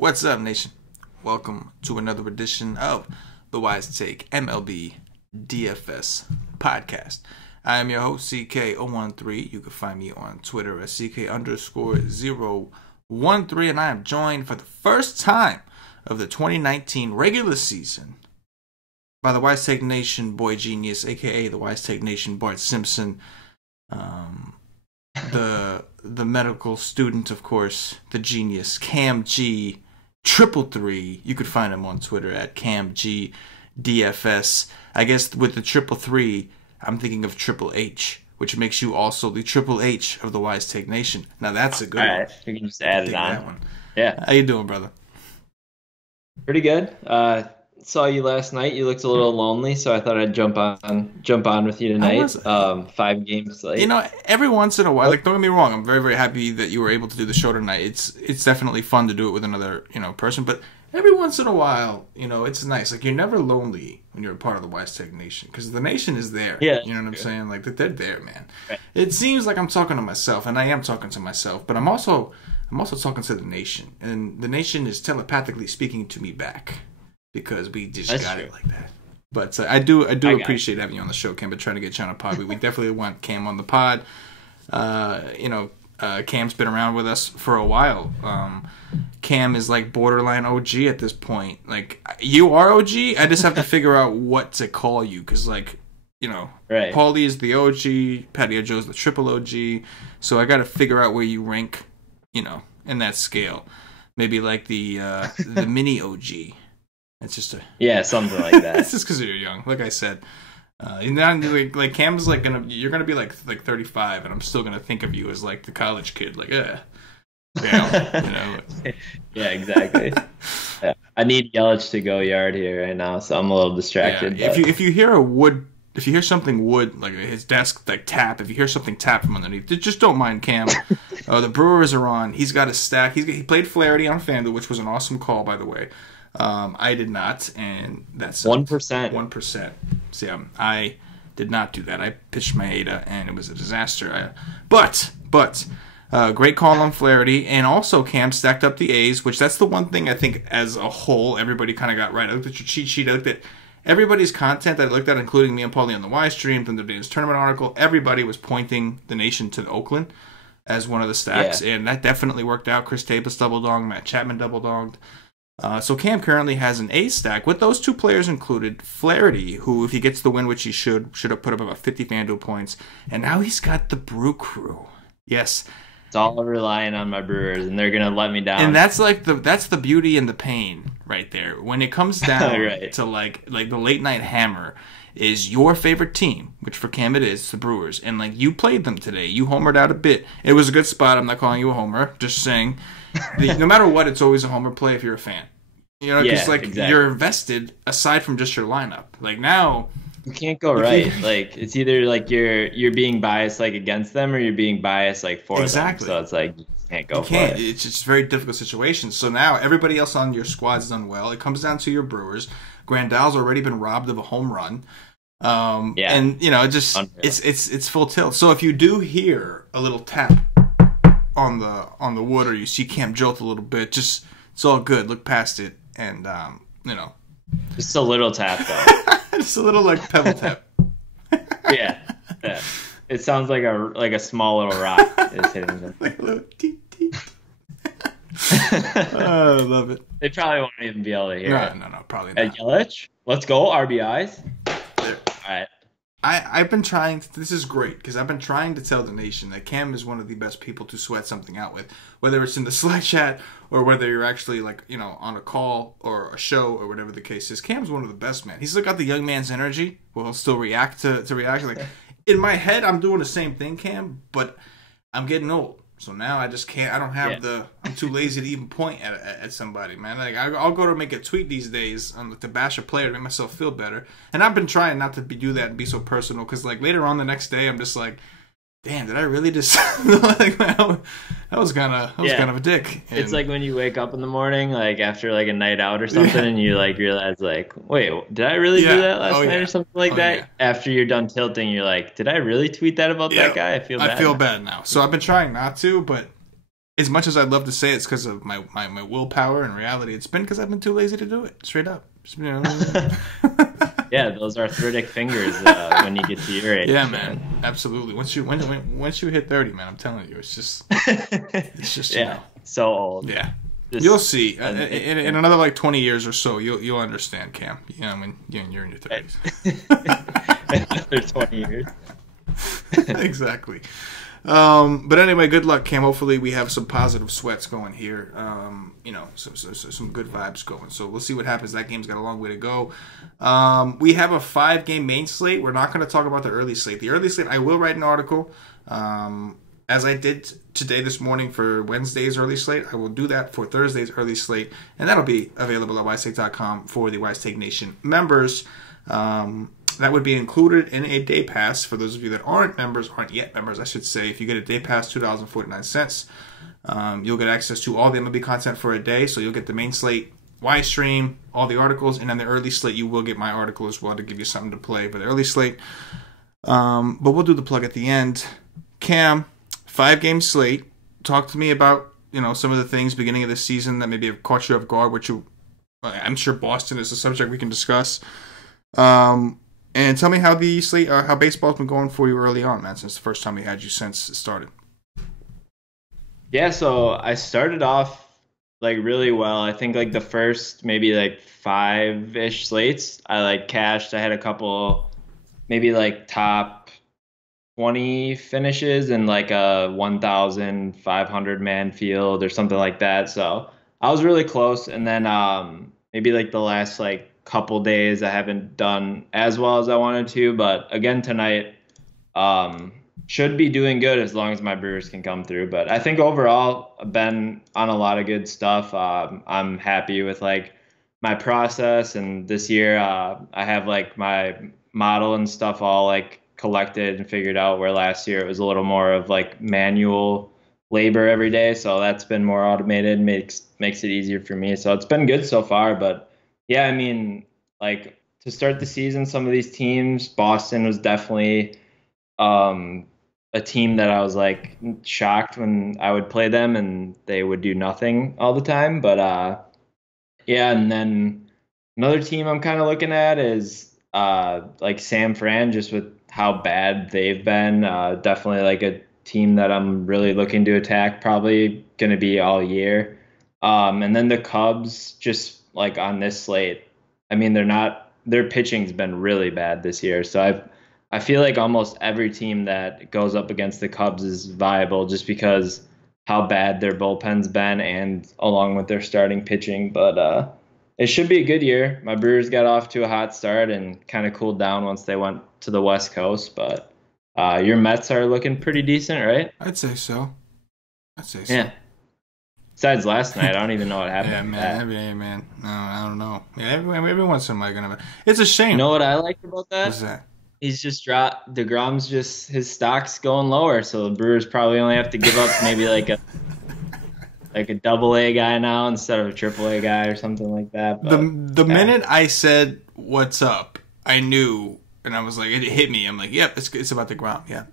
What's up, nation? Welcome to another edition of the Wise Take MLB DFS podcast. I am your host, CK013. You can find me on Twitter at CK_013, and I am joined for the first time of the 2019 regular season by the Wise Take Nation boy genius, aka the Wise Take Nation Bart Simpson, the medical student, of course, the genius, CamG333. You could find him on Twitter at KamG333. I guess with the 333, I'm thinking of Triple H, which makes you also the Triple H of the Wise Take Nation. Now that's a good one. All right, we can just add it on. That one. Yeah. How you doing, brother? Pretty good. Saw you last night. You looked a little lonely, so I thought I'd jump on with you tonight. 5 games late. You know, every once in a while, like, don't get me wrong, I'm very, very happy that you were able to do the show tonight. It's definitely fun to do it with another, person, but every once in a while, it's nice. Like, you're never lonely when you're a part of the Wise Tech Nation, because the nation is there. Yeah, you know what I'm saying? Like, they're there, man. Right. It seems like I'm talking to myself, and I am talking to myself, but I'm also talking to the nation, and the nation is telepathically speaking to me back, because we just got it like that. But I do appreciate having you on the show, Cam, but trying to get you on a pod. We definitely want Cam on the pod. Cam's been around with us for a while. Cam is like borderline OG at this point. Like, you are OG. I just have to figure out what to call you, because, like, right. Paulie is the OG, Patio Joe's the triple OG. So I got to figure out where you rank, in that scale. Maybe like the mini OG. It's just something like that. It's just because you're young, like I said. Like Cam's like you're gonna be like 35, and I'm still gonna think of you as like the college kid, like yeah. Yeah, exactly. Yeah. I need Yelich to go yard here right now, so I'm a little distracted. Yeah. If you hear something wood, like his desk like tap, if you hear something tap from underneath, just don't mind Cam. The Brewers are on. He's got a stack. He played Flaherty on FanDuel, which was an awesome call, by the way. I did not, and that's 1%. 1%. See, I did not do that. I pitched Maeda, and it was a disaster. But great call on Flaherty, and also Cam stacked up the A's, which that's the one thing I think as a whole everybody kind of got right. I looked at your cheat sheet. I looked at everybody's content that I looked at, including me and Paulie on the Y stream, from the Day's tournament article. Everybody was pointing the nation to Oakland as one of the stacks, and that definitely worked out. Chris Tapas double-donged, Matt Chapman double-donged. So Cam currently has an A stack with those 2 players included. Flaherty, who, if he gets the win, which he should have put up about 50 FanDuel points. And now he's got the Brew Crew. Yes. It's all relying on my Brewers, and they're going to let me down. And that's like that's the beauty and the pain right there. When it comes down right. to like the late night hammer is your favorite team, which for Cam it is, the Brewers. And like you played them today. You homered out a bit. It was a good spot. I'm not calling you a homer. Just saying. No matter what, it's always a homer play if you're a fan. Because exactly. You're invested aside from just your lineup. Like now, you can't go right. Like it's either like you're being biased like against them, or you're being biased like for them. So it's like you can't go for it. It's just a very difficult situation. So now everybody else on your squad's done well. It comes down to your Brewers. Grandal's already been robbed of a home run. And it's full tilt. So if you do hear a little tap on the wood, or you see Cam jolt a little bit, it's all good. Look past it, and just a little tap though. Just a little like pebble tap. yeah. It sounds like a small little rock is hitting them. Like a little teet teet. I love it. They probably won't even be able to hear it. No, probably not. Yelich, let's go RBIs. There. All right. I've been trying. This is great because I've been trying to tell the nation that Cam is one of the best people to sweat something out with, whether it's in the Slack chat or whether you're actually like on a call or a show or whatever the case is. Cam's one of the best, man. He's got the young man's energy. Well, he'll still react to react. Like in my head, I'm doing the same thing, Cam, but I'm getting old. So now I just can't. I don't have I'm too lazy to even point at somebody, man. Like I'll go to make a tweet these days to bash a player to make myself feel better. And I've been trying not to do that and be so personal, because like later on the next day I'm just like, damn, did I really just like that was kind of a dick. And it's like when you wake up in the morning, like after like a night out or something, and you like realize like, wait, did I really do that last night or something like that? Yeah. After you're done tilting, you're like, did I really tweet that about that guy? I feel bad. I feel bad now. So I've been trying not to, but as much as I'd love to say it's because of my willpower, in reality, it's been because I've been too lazy to do it. Straight up. Yeah, those arthritic fingers when you get to your age. Yeah, man. Absolutely. Once you hit 30, man, I'm telling you, it's just yeah, so old. Yeah. You'll see. In another like 20 years or so, you'll understand, Cam. Yeah, I mean, you're in your 30s. Another 20 years. Exactly. But anyway, good luck, Cam. Hopefully we have some positive sweats going here. Some good vibes going. So we'll see what happens. That game's got a long way to go. We have a 5-game main slate. We're not going to talk about the early slate. The early slate, I will write an article, as I did today this morning for Wednesday's early slate. I will do that for Thursday's early slate, and that'll be available at wisetake.com for the Wise Take Nation members. That would be included in a day pass. For those of you that aren't yet members, I should say, if you get a day pass, $2.49, you'll get access to all the MLB content for a day. So you'll get the main slate, Wise Stream, all the articles, and on the early slate, you will get my article as well to give you something to play for the early slate. But we'll do the plug at the end. Cam, 5-game slate. Talk to me about some of the things beginning of the season that maybe have caught you off guard, which I'm sure Boston is a subject we can discuss. And tell me how the slate, how baseball's been going for you early on, man, since the first time we had you since it started. Yeah, so I started off like really well. I think like the first maybe like 5-ish slates, I like cashed. I had a couple maybe like top 20 finishes in like a 1,500 man field or something like that. So I was really close. And then maybe like the last like couple days I haven't done as well as I wanted to, but again tonight should be doing good as long as my Brewers can come through. But I think overall I've been on a lot of good stuff. I'm happy with like my process, and this year I have like my model and stuff all like collected and figured out, where last year it was a little more of like manual labor every day. So that's been more automated, makes it easier for me. So it's been good so far. But yeah, I mean, like to start the season, some of these teams, Boston was definitely a team that I was like shocked when I would play them and they would do nothing all the time. But yeah, and then another team I'm kind of looking at is like San Fran, just with how bad they've been. Definitely like a team that I'm really looking to attack, probably going to be all year. And then the Cubs, just like on this slate, I mean, their pitching's been really bad this year. So I feel like almost every team that goes up against the Cubs is viable, just because how bad their bullpen's been and along with their starting pitching. But it should be a good year. My Brewers got off to a hot start and kind of cooled down once they went to the West Coast. But your Mets are looking pretty decent, right? I'd say so. Yeah. Besides last night, I don't even know what happened. Yeah, man. No, I don't know. Yeah, every once in a while, gonna. It's a shame. You know what I like about that? What's that? He's just dropped. DeGrom's just, his stock's going lower, so the Brewers probably only have to give up maybe like a AA guy now instead of a AAA guy or something like that. But, the minute I said "What's up," I knew, and I was like, it hit me. I'm like, yep, it's about DeGrom. Yeah.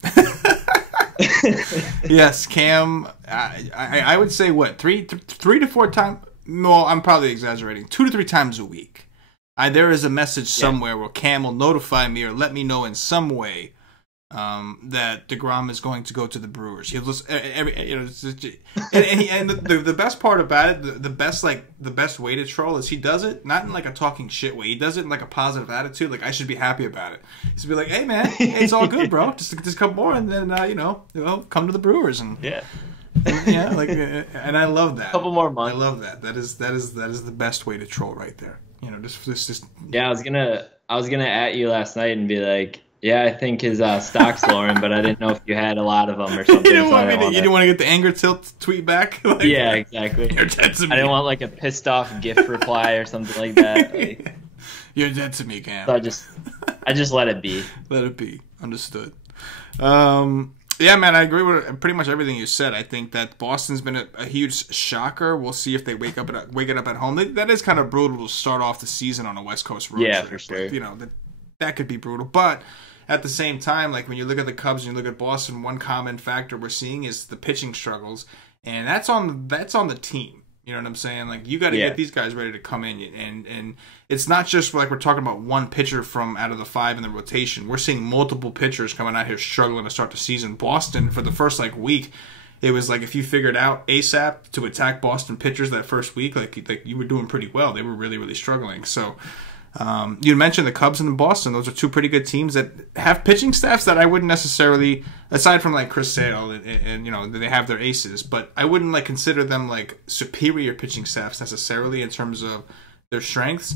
Yes, Cam. I would say what, three to four times. No, I'm probably exaggerating. 2 to 3 times a week. There is a message somewhere where Cam will notify me or let me know in some way that DeGrom is going to go to the Brewers. He'll just and the best part about it, the best way to troll is he does it not in like a talking shit way. He does it in like a positive attitude. Like, I should be happy about it. He's be like, hey man, it's all good, bro. Just a couple more, and then come to the Brewers and and I love that. A couple more months. I love that. That is the best way to troll right there. Just. Yeah, I was gonna at you last night and be like, yeah, I think his stock's lowering, but I didn't know if you had a lot you didn't want to get the anger tilt tweet back? Like, yeah, exactly. You're dead to me. I didn't want like a pissed off GIF reply or something like that. Like, you're dead to me, Cam. So I just let it be. Let it be. Understood. Yeah, man, I agree with pretty much everything you said. I think that Boston's been a huge shocker. We'll see if they wake it up at home. That is kind of brutal to start off the season on a West Coast road trip. For sure. But, that could be brutal. But at the same time, like when you look at the Cubs and you look at Boston, one common factor we're seeing is the pitching struggles. and that's on the team. You know what I'm saying? Like, you got to get these guys ready to come in, and it's not just like we're talking about one pitcher from out of the 5 in the rotation. We're seeing multiple pitchers coming out here struggling to start the season. Boston, for the first week, it was like if you figured out ASAP to attack Boston pitchers that first week, like you were doing pretty well. They were really, really struggling. So you mentioned the Cubs and Boston. Those are two pretty good teams that have pitching staffs that I wouldn't necessarily, aside from like Chris Sale and you know, they have their aces, but I wouldn't like consider them like superior pitching staffs necessarily in terms of their strengths.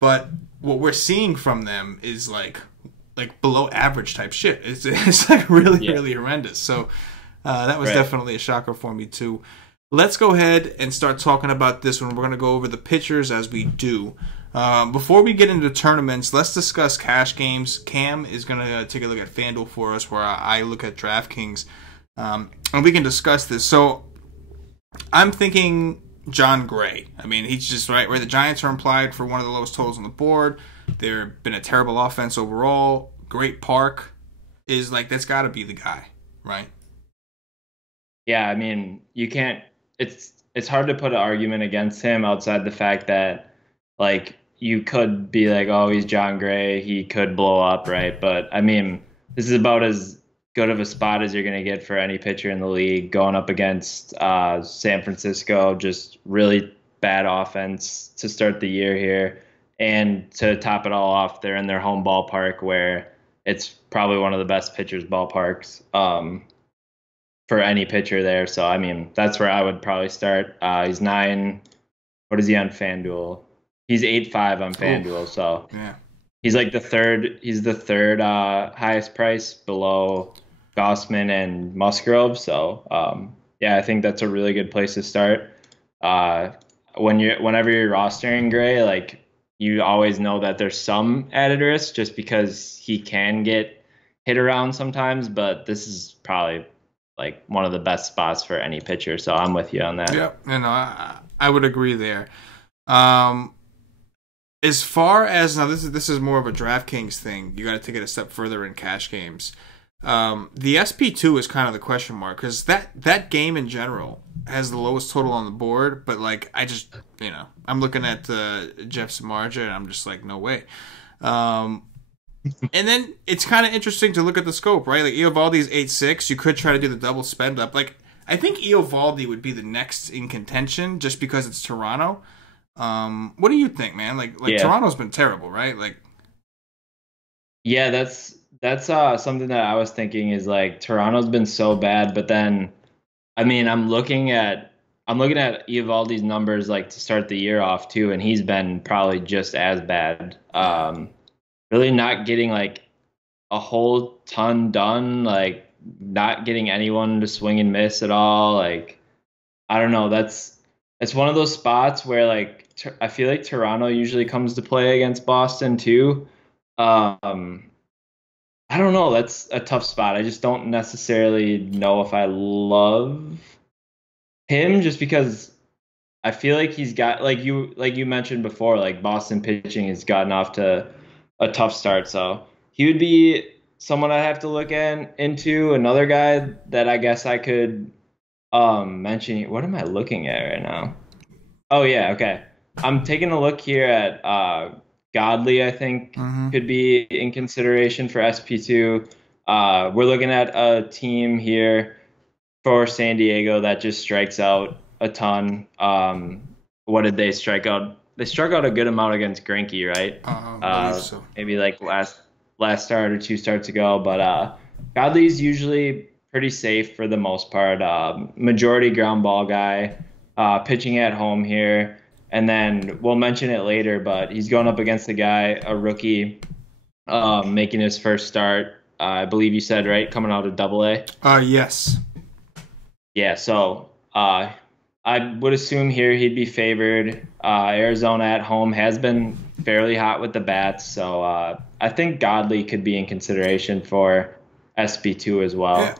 But what we're seeing from them is like below average type shit. It's like really, really horrendous. So that was definitely a shocker for me too. Let's go ahead and start talking about this one. We're going to go over the pitchers as we do. Before we get into tournaments, let's discuss cash games. Cam is going to take a look at FanDuel for us, where I look at DraftKings, and we can discuss this. So I'm thinking John Gray. I mean, he's just right where the Giants are implied for one of the lowest totals on the board. They've been a terrible offense overall. Great park is like, that's got to be the guy, right? Yeah, I mean, you can't. It's hard to put an argument against him outside the fact that, like, you could be like, oh, he's John Gray, he could blow up, right? But I mean, this is about as good of a spot as you're going to get for any pitcher in the league, going up against San Francisco, just really bad offense to start the year here. And to top it all off, they're in their home ballpark, where it's probably one of the best pitchers' ballparks for any pitcher there. So, I mean, that's where I would probably start. He's 9. What is he on FanDuel? He's 8.5 on FanDuel. So yeah, he's like the third. He's the third highest price below Gossman and Musgrove. So yeah, I think that's a really good place to start. Whenever you're rostering Gray, like, you always know that there's some added risk just because he can get hit around sometimes. But this is probably like one of the best spots for any pitcher. So I'm with you on that. Yeah, and I would agree there. As far as now, this is more of a DraftKings thing. You got to take it a step further in cash games. The SP2 is kind of the question mark, because that game in general has the lowest total on the board. But like, I just, you know, I'm looking at Jeff Samardzija, and I'm just like, no way. And then it's kind of interesting to look at the scope, right? Like, Eovaldi's 8.6. You could try to do the double spend up. Like, I think Eovaldi would be the next in contention just because it's Toronto. What do you think, man? Like Toronto's been terrible, right? Like, yeah, that's something that I was thinking is like Toronto's been so bad, but then, I mean, I'm looking at Eovaldi's numbers like to start the year off too, and he's been probably just as bad. Really not getting like a whole ton done, like not getting anyone to swing and miss at all. Like, I don't know. It's one of those spots where like I feel like Toronto usually comes to play against Boston too. I don't know. That's a tough spot. I just don't necessarily know if I love him, just because I feel like he's got, like you mentioned before, like Boston pitching has gotten off to a tough start. So he would be someone I have to look into. Another guy that I guess I could mention. What am I looking at right now? Oh yeah, okay. I'm taking a look here at Godley, I think, could be in consideration for SP2. We're looking at a team here for San Diego that just strikes out a ton. What did they strike out? They struck out a good amount against Greinke, right? I believe so. Maybe like last start or 2 starts ago. But Godley's usually pretty safe for the most part. Majority ground ball guy, pitching at home here. And then we'll mention it later, but he's going up against a rookie, making his first start. I believe you said, right, coming out of Double-A? Yes. Yeah, so I would assume here he'd be favored. Arizona at home has been fairly hot with the bats, so I think Godley could be in consideration for SP2 as well,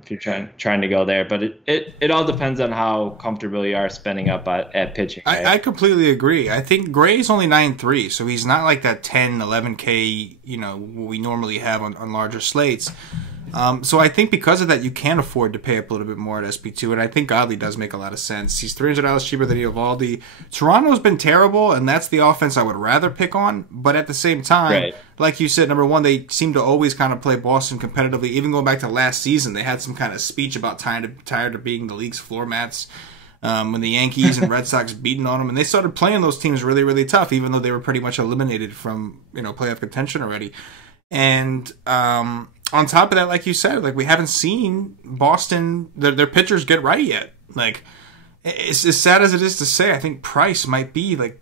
if you're trying to go there. But it all depends on how comfortable you are spending up at pitching. Right? I completely agree. I think Gray's only 9.3, so he's not like that 10, 11K, you know, we normally have on larger slates. So I think because of that, you can afford to pay up a little bit more at SP2, and I think Godley does make a lot of sense. He's $300 cheaper than Eovaldi. Toronto's been terrible, and that's the offense I would rather pick on. But at the same time, like you said, number one, they seem to always kind of play Boston competitively. Even going back to last season, they had some kind of speech about tired of being the league's floor mats. When the Yankees and Red Sox beating on them, and they started playing those teams really, really tough, even though they were pretty much eliminated from playoff contention already. And on top of that, like you said, like we haven't seen Boston their pitchers get right yet. Like it's as sad as it is to say, I think Price might be like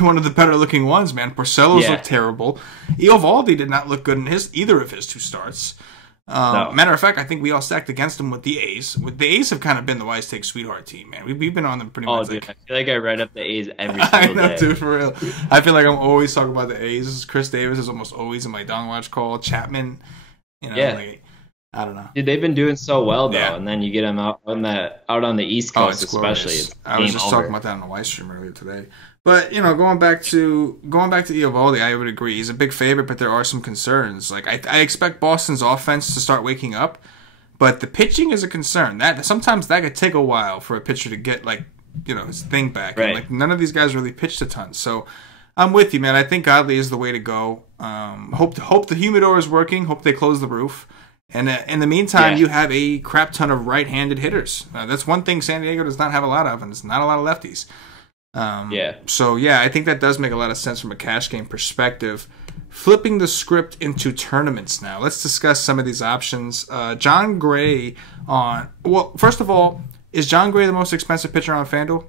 one of the better looking ones. Man, Porcello's looked terrible. Eovaldi did not look good in either of his two starts. No. Matter of fact, I think we all stacked against them with the A's. The A's have kind of been the Wise Take Sweetheart team, man. We've been on them pretty much. Dude, I feel like I write up the A's every single day. I know, dude, for real. I feel like I'm always talking about the A's. Chris Davis is almost always in my Don Watch call. Chapman, like, I don't know. Dude, they've been doing so well though, and then you get them out on the East Coast, especially. I was just talking about that on the Wise stream earlier today. But going back to Eovaldi, I would agree he's a big favorite, but there are some concerns. Like I expect Boston's offense to start waking up, but the pitching is a concern. That sometimes that could take a while for a pitcher to get his thing back. Right. And, like none of these guys really pitched a ton, so I'm with you, man. I think Godley is the way to go. Hope the humidor is working. Hope they close the roof. And in the meantime, you have a crap ton of right-handed hitters. That's one thing San Diego does not have a lot of, and it's not a lot of lefties. So, I think that does make a lot of sense from a cash game perspective. Flipping the script into tournaments now. Let's discuss some of these options. John Gray first of all, is John Gray the most expensive pitcher on FanDuel?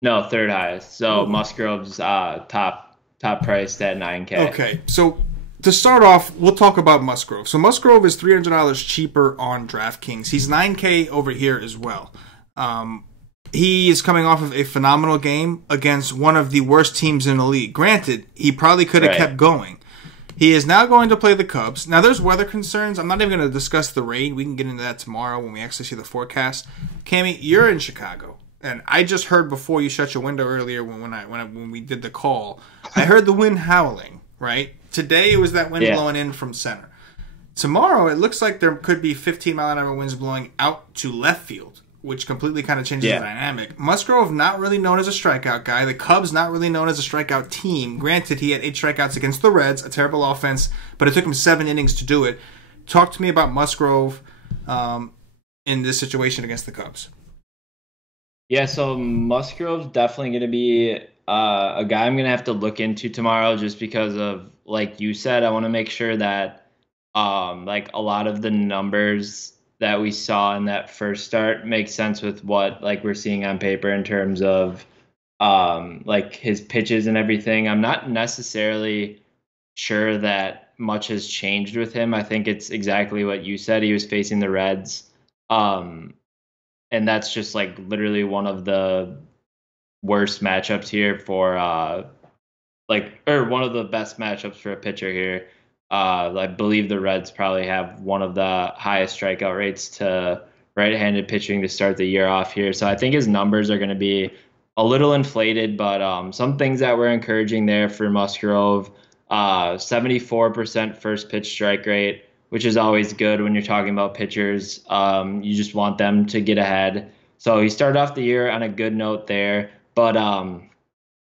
No, third highest. So Musgrove's top priced at $9K. Okay, so to start off, we'll talk about Musgrove. So Musgrove is $300 cheaper on DraftKings. He's $9K over here as well. He is coming off of a phenomenal game against one of the worst teams in the league. Granted, he probably could have kept going. He is now going to play the Cubs. Now, there's weather concerns. I'm not even going to discuss the rain. We can get into that tomorrow when we actually see the forecast. Cammy, you're in Chicago, and I just heard before you shut your window earlier when we did the call, I heard the wind howling, right? Today, it was that wind blowing in from center. Tomorrow, it looks like there could be 15-mile-an-hour winds blowing out to left field, which completely kind of changes the dynamic. Musgrove, not really known as a strikeout guy. The Cubs, not really known as a strikeout team. Granted, he had 8 strikeouts against the Reds, a terrible offense, but it took him 7 innings to do it. Talk to me about Musgrove in this situation against the Cubs. Yeah, so Musgrove's definitely going to be a guy I'm going to have to look into tomorrow just because of, like you said, I want to make sure that a lot of the numbers that we saw in that first start makes sense with what we're seeing on paper in terms of his pitches and everything. I'm not necessarily sure that much has changed with him. I think it's exactly what you said. He was facing the Reds. And that's just literally one of the worst matchups here for one of the best matchups for a pitcher here. I believe the Reds probably have one of the highest strikeout rates to right-handed pitching to start the year off here. So I think his numbers are going to be a little inflated, but some things that were encouraging there for Musgrove, 74% first pitch strike rate, which is always good when you're talking about pitchers. You just want them to get ahead. So he started off the year on a good note there, but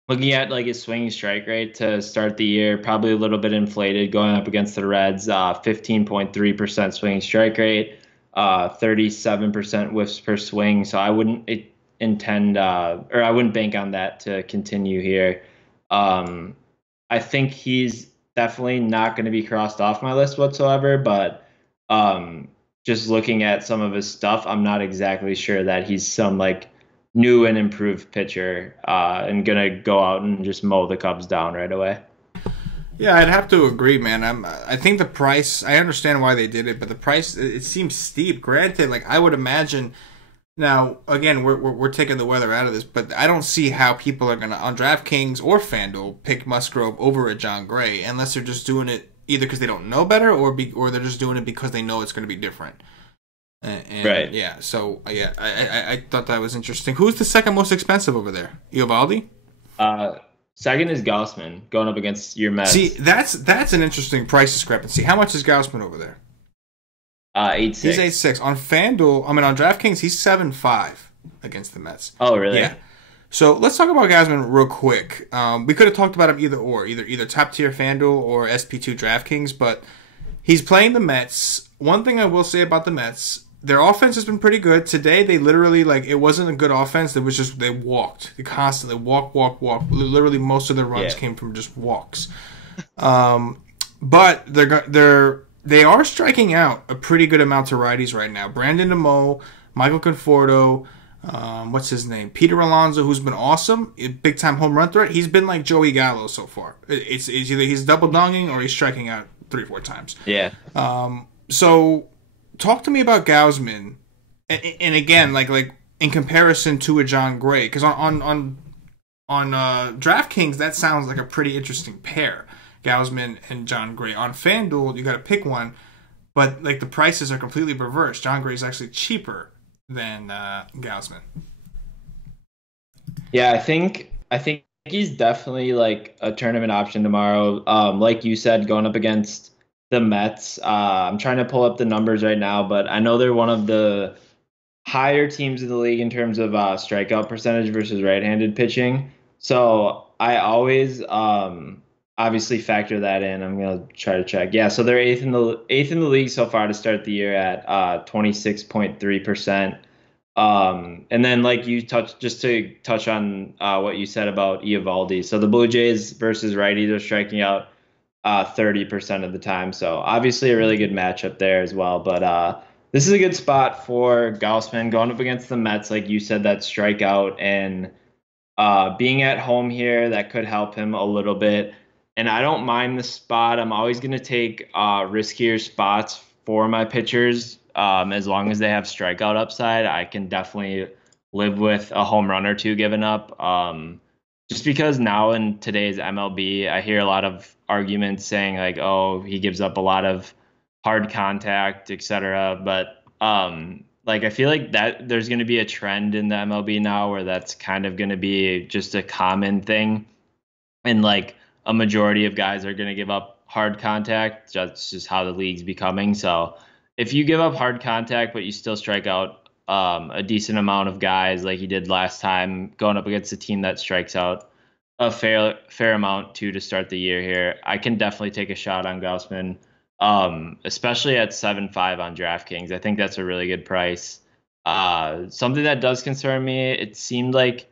looking at his swinging strike rate to start the year, probably a little bit inflated going up against the Reds. 15.3% swinging strike rate, 37% whiffs per swing. So I wouldn't I wouldn't bank on that to continue here. I think he's definitely not going to be crossed off my list whatsoever, but just looking at some of his stuff, I'm not exactly sure that he's some new and improved pitcher and going to go out and just mow the Cubs down right away. Yeah, I'd have to agree, man. I think the price, I understand why they did it, but the price, it seems steep. Granted, I would imagine, now, again, we're taking the weather out of this, but I don't see how people are going to, on DraftKings or FanDuel, pick Musgrove over a John Gray, unless they're just doing it either because they don't know better or they're just doing it because they know it's going to be different. Right. Yeah, so, I thought that was interesting. Who's the second most expensive over there? Eovaldi? Second is Gaussman, going up against your Matz. See, that's an interesting price discrepancy. How much is Gaussman over there? 8-6. He's 8-6 on FanDuel. I mean, on DraftKings, he's 7-5 against the Mets. Oh, really? Yeah. So let's talk about Gausman real quick. We could have talked about him either top tier FanDuel or SP2 DraftKings, but he's playing the Mets. One thing I will say about the Mets, their offense has been pretty good. Today, they literally, it wasn't a good offense. It was just, they walked. They constantly walk. Literally, most of their runs came from just walks. But they are striking out a pretty good amount to righties right now. Brandon Nimmo, Michael Conforto, what's his name? Peter Alonso, who's been awesome, big time home run threat. He's been like Joey Gallo so far. It's either he's double donging or he's striking out 3-4 times. Yeah. So talk to me about Gausman, and again, like in comparison to a John Gray, because on DraftKings that sounds like a pretty interesting pair, Gausman and John Gray. On FanDuel, you got to pick one, but like the prices are completely reversed. John Gray is actually cheaper than Gausman. Yeah, I think he's definitely like a tournament option tomorrow. Like you said, going up against the Mets. I'm trying to pull up the numbers right now, but I know they're one of the higher teams in the league in terms of strikeout percentage versus right-handed pitching. So I always obviously factor that in. I'm gonna try to check. Yeah, so they're eighth in the league so far to start the year at 26.3%. And then like you touch on what you said about Eovaldi. So the Blue Jays versus righties are striking out 30% of the time. So obviously a really good matchup there as well. But this is a good spot for Gausman going up against the Mets. Like you said, that strikeout and being at home here, that could help him a little bit. And I don't mind the spot. I'm always going to take riskier spots for my pitchers. As long as they have strikeout upside, I can definitely live with a home run or two given up. Just because now in today's MLB, I hear a lot of arguments saying like, oh, he gives up a lot of hard contact, etc. But like I feel like that there's going to be a trend in the MLB now where that's kind of going to be just a common thing, and like a majority of guys are going to give up hard contact. That's just how the league's becoming. So if you give up hard contact but you still strike out a decent amount of guys like you did last time, going up against a team that strikes out a fair amount to start the year here, I can definitely take a shot on Gausman, especially at 7-5 on DraftKings. I think that's a really good price. Something that does concern me, it seemed like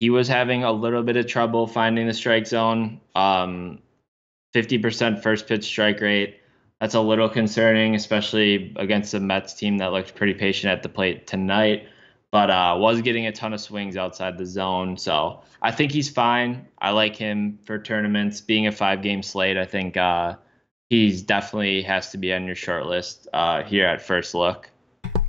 he was having a little bit of trouble finding the strike zone. 50% first pitch strike rate. That's a little concerning, especially against the Mets team that looked pretty patient at the plate tonight, but was getting a ton of swings outside the zone. So I think he's fine. I like him for tournaments. Being a 5-game slate, I think he's definitely has to be on your short list here at first look.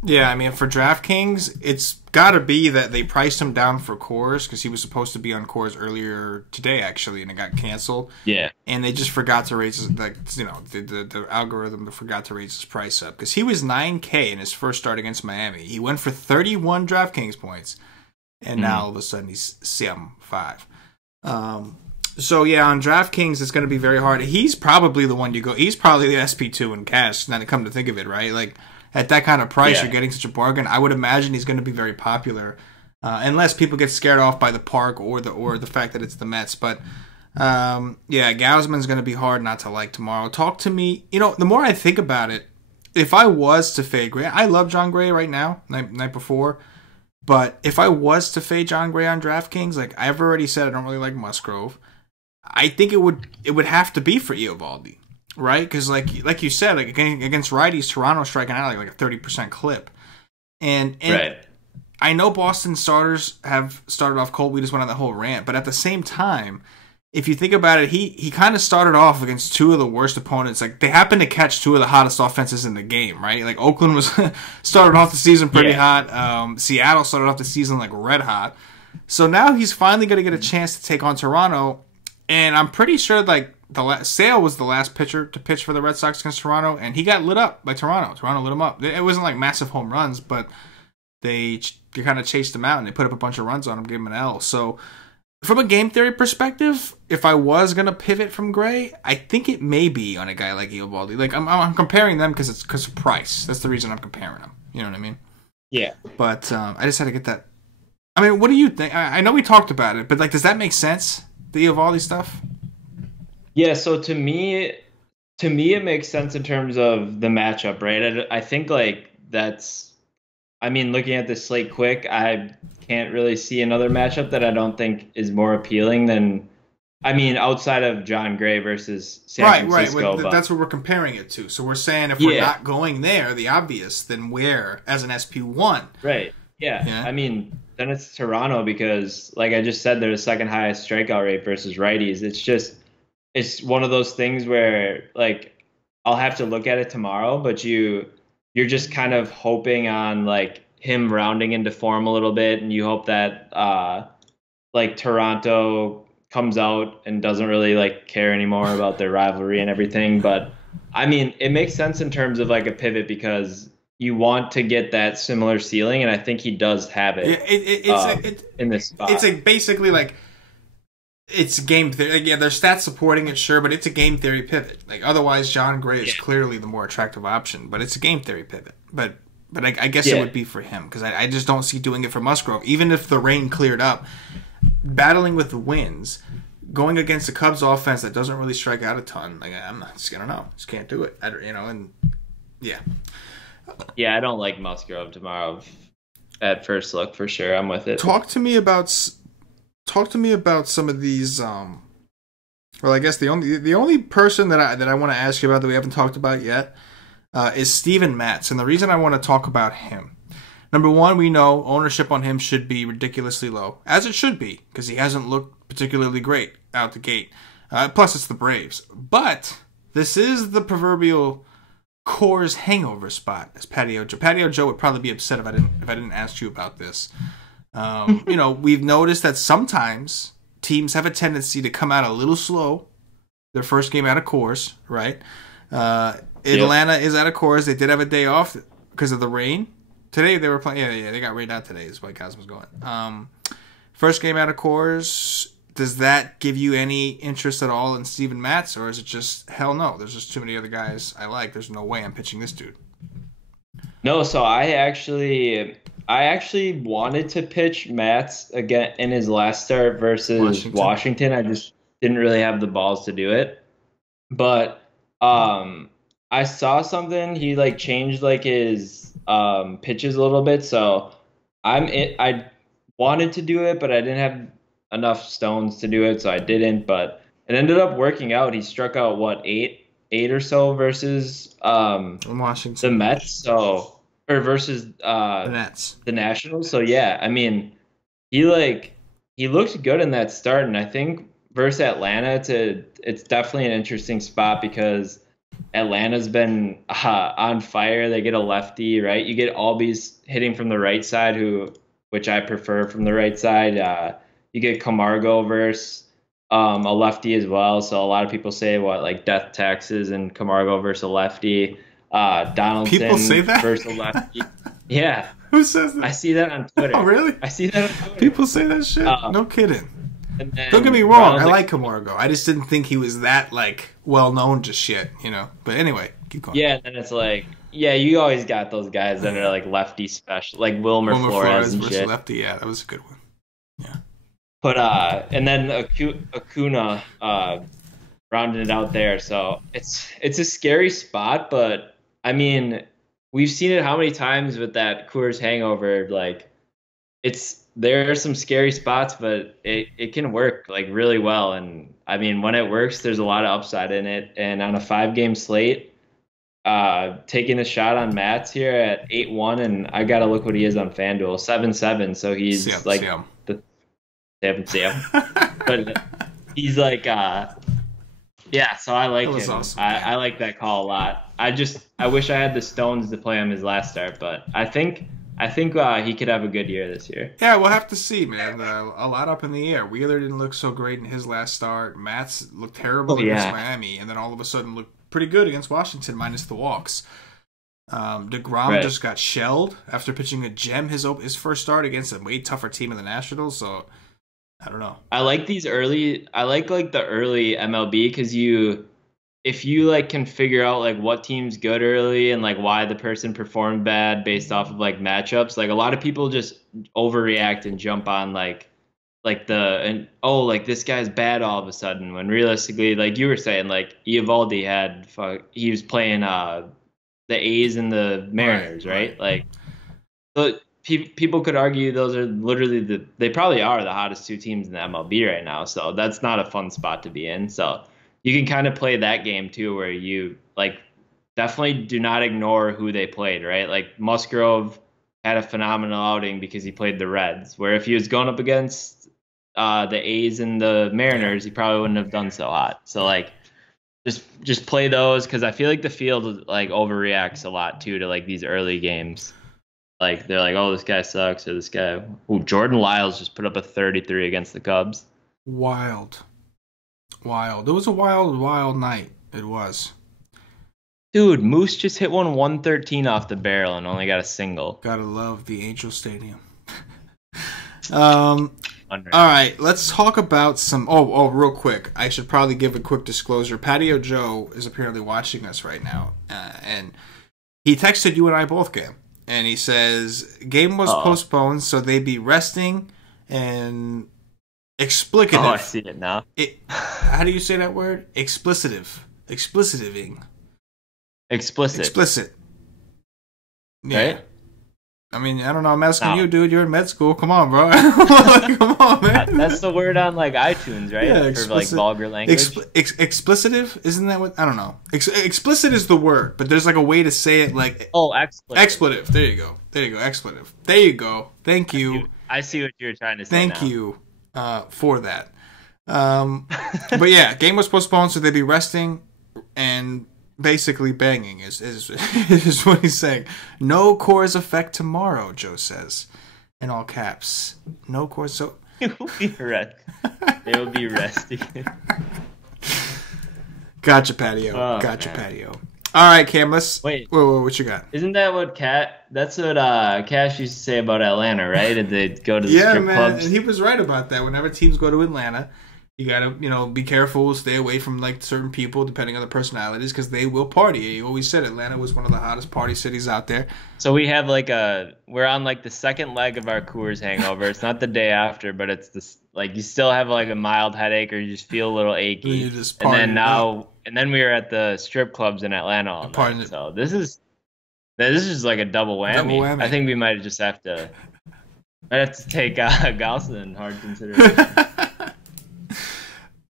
Yeah, I mean, for DraftKings, it's got to be that they priced him down for Coors because he was supposed to be on Coors earlier today, actually, and it got canceled. Yeah. And they just forgot to raise his, the algorithm forgot to raise his price up because he was $9K in his first start against Miami. He went for 31 DraftKings points, and now all of a sudden he's 7-5. So, yeah, on DraftKings, it's going to be very hard. He's probably the one you go. He's probably the SP2 in cash, now to come to think of it, right? Like, at that kind of price, you're getting such a bargain. I would imagine he's going to be very popular, unless people get scared off by the park or the fact that it's the Mets. But yeah, Gausman's going to be hard not to like tomorrow. Talk to me. You know, the more I think about it, if I was to fade Gray, I love John Gray right now, night before. But if I was to fade John Gray on DraftKings, like I've already said, I don't really like Musgrove. I think it would have to be for Eovaldi. Right, because like you said, like against righties, Toronto's striking out like a 30% clip, and right. I know Boston starters have started off cold. We just went on the whole rant, but at the same time, if you think about it, he kind of started off against two of the worst opponents. Like they happened to catch two of the hottest offenses in the game, right? Like Oakland was started off the season pretty hot. Seattle started off the season like red hot. So now he's finally going to get a chance to take on Toronto, and I'm pretty sure like. Sale was the last pitcher to pitch for the Red Sox against Toronto, and he got lit up by Toronto. Toronto lit him up. It wasn't like massive home runs, but they kind of chased him out, and they put up a bunch of runs on him, gave him an L. So from a game theory perspective, if I was gonna pivot from Gray, I think it may be on a guy like Eovaldi. Like I'm comparing them because of price. That's the reason I'm comparing them. You know what I mean? Yeah. But I just had to get that. I mean, what do you think? I know we talked about it, but like, does that make sense? The Eovaldi stuff? Yeah. So to me, it makes sense in terms of the matchup, right? I think like that's. I mean, looking at this slate quick, I can't really see another matchup that I don't think is more appealing than. I mean, outside of John Gray versus San Francisco. Right. That's what we're comparing it to. So we're saying if we're not going there, the obvious, then where as an SP1? Right. Yeah. I mean, then it's Toronto because, like I just said, they're the second highest strikeout rate versus righties. It's one of those things where, like, I'll have to look at it tomorrow, but you're just kind of hoping on like him rounding into form a little bit, and you hope that like Toronto comes out and doesn't really like care anymore about their rivalry and everything. But I mean, it makes sense in terms of like a pivot because you want to get that similar ceiling, and I think he does have it. It's in this spot. It's like basically like it's game theory. Yeah, there's stats supporting it, sure, but it's a game theory pivot. Like otherwise, John Gray is clearly the more attractive option, but it's a game theory pivot. But I guess it would be for him because I just don't see doing it for Musgrove. Even if the rain cleared up, battling with the winds, going against the Cubs offense that doesn't really strike out a ton. Like I'm not just gonna know, just can't do it. Yeah, I don't like Musgrove tomorrow at first look for sure. I'm with it. Talk to me about some of these. Well, I guess the only person that I want to ask you about that we haven't talked about yet is Steven Matz, and the reason I want to talk about him. Number one, we know ownership on him should be ridiculously low, as it should be, because he hasn't looked particularly great out the gate. Plus, it's the Braves. But this is the proverbial Coors hangover spot, as Patio Joe would probably be upset if I didn't ask you about this. We've noticed that sometimes teams have a tendency to come out a little slow their first game out of Coors, right? Atlanta is out of Coors. They did have a day off because of the rain. Today they were playing. Yeah, they got rained out today. Is why Cosmo's going. First game out of Coors. Does that give you any interest at all in Steven Matz, or is it just hell no? There's just too many other guys I like. There's no way I'm pitching this dude. No, so I actually wanted to pitch Matz again in his last start versus Washington. I just didn't really have the balls to do it. But I saw something. He like changed like his pitches a little bit. So I wanted to do it, but I didn't have enough stones to do it, so I didn't. But it ended up working out. He struck out eight or so versus Washington, the Mets. Or versus the Nats, the Nationals. So yeah, I mean, he looked good in that start, and I think versus Atlanta, it's definitely an interesting spot because Atlanta's been on fire. They get a lefty, right? You get Albies hitting from the right side, which I prefer from the right side. You get Camargo versus a lefty as well. So a lot of people say like death taxes and Camargo versus a lefty. Donaldson people say that? versus a lefty. Yeah. Who says that? I see that on Twitter. Oh, really? I see that on Twitter. People say that shit? No kidding. Don't get me wrong. I like Camargo. I just didn't think he was that like well known just yet, But anyway, keep going. Yeah, and then it's like, yeah, you always got those guys that are like lefty special, like Wilmer Flores and versus shit. Lefty, yeah, that was a good one. Yeah. But and then Acuna rounding it out there. So it's a scary spot, but I mean, we've seen it how many times with that Coors hangover. Like, there are some scary spots, but it can work like really well. And I mean, when it works, there's a lot of upside in it. And on a 5-game slate, taking a shot on Matz here at 8-1, and I gotta look what he is on FanDuel, 7-7. So he's the 7-7, but he's like, yeah. So I like him. Awesome, I like that call a lot. I wish I had the stones to play him his last start, but I think he could have a good year this year. Yeah, we'll have to see, man. A lot up in the air. Wheeler didn't look so great in his last start. Matz looked terrible against Miami, and then all of a sudden looked pretty good against Washington, minus the walks. DeGrom just got shelled after pitching a gem his first start against a way tougher team in the Nationals. So I don't know. I like these early. I like the early MLB because if you like can figure out like what team's good early and like why the person performed bad based off of like matchups. Like a lot of people just overreact and jump on like this guy's bad all of a sudden when realistically like you were saying like Eovaldi he was playing the A's and the Mariners, right? Like so people could argue those are literally they probably are the hottest two teams in the MLB right now. So that's not a fun spot to be in. So you can kind of play that game too, where you like definitely do not ignore who they played, right? Like Musgrove had a phenomenal outing because he played the Reds, where if he was going up against the A's and the Mariners, he probably wouldn't have done so hot. So like just play those because I feel like the field like overreacts a lot too to like these early games. Like they're like, oh, this guy sucks, or this guy. Ooh, Jordan Lyles just put up a 33 against the Cubs. Wild. It was a wild night. It was. Dude, Moose just hit 113 off the barrel and only got a single. Gotta love the Angel Stadium. All right, let's talk about some. Oh, real quick. I should probably give a quick disclosure. Patio Joe is apparently watching us right now, and he texted you and I both, Cam. And he says, game was postponed, so they be resting and explicative. Oh, I see it now. How do you say that word? Explicitive. Explicitiving. Explicit. Yeah. Right? I mean, I don't know. I'm asking you, dude. You're in med school. Come on, bro. Come on, man. That's the word on like iTunes, right? Yeah, for like vulgar language. Explicitive? Isn't that what? I don't know. Explicit is the word, but there's like a way to say it like. Oh, expletive. Expletive. There you go. Expletive. There you go. Thank you. I see what you're trying to say. Thank you for that. But yeah, game was postponed, so they'd be resting and basically banging is what he's saying. No cores effect tomorrow, Joe says, in all caps. No cores. So they will be resting. Gotcha, Patio. Patio. All right, Cam. Let's wait. Whoa, what you got? Isn't that what That's what Cash used to say about Atlanta, right? Did they go to the strip clubs? And he was right about that. Whenever teams go to Atlanta, you gotta, be careful, stay away from like certain people, depending on the personalities, because they will party. He always said Atlanta was one of the hottest party cities out there. So we have we're on like the second leg of our Coors hangover. It's not the day after, but it's this like you still have like a mild headache or you just feel a little achy. You just and then we were at the strip clubs in Atlanta all night. So this is like a double whammy. I think we might just have to take Galson in hard consideration.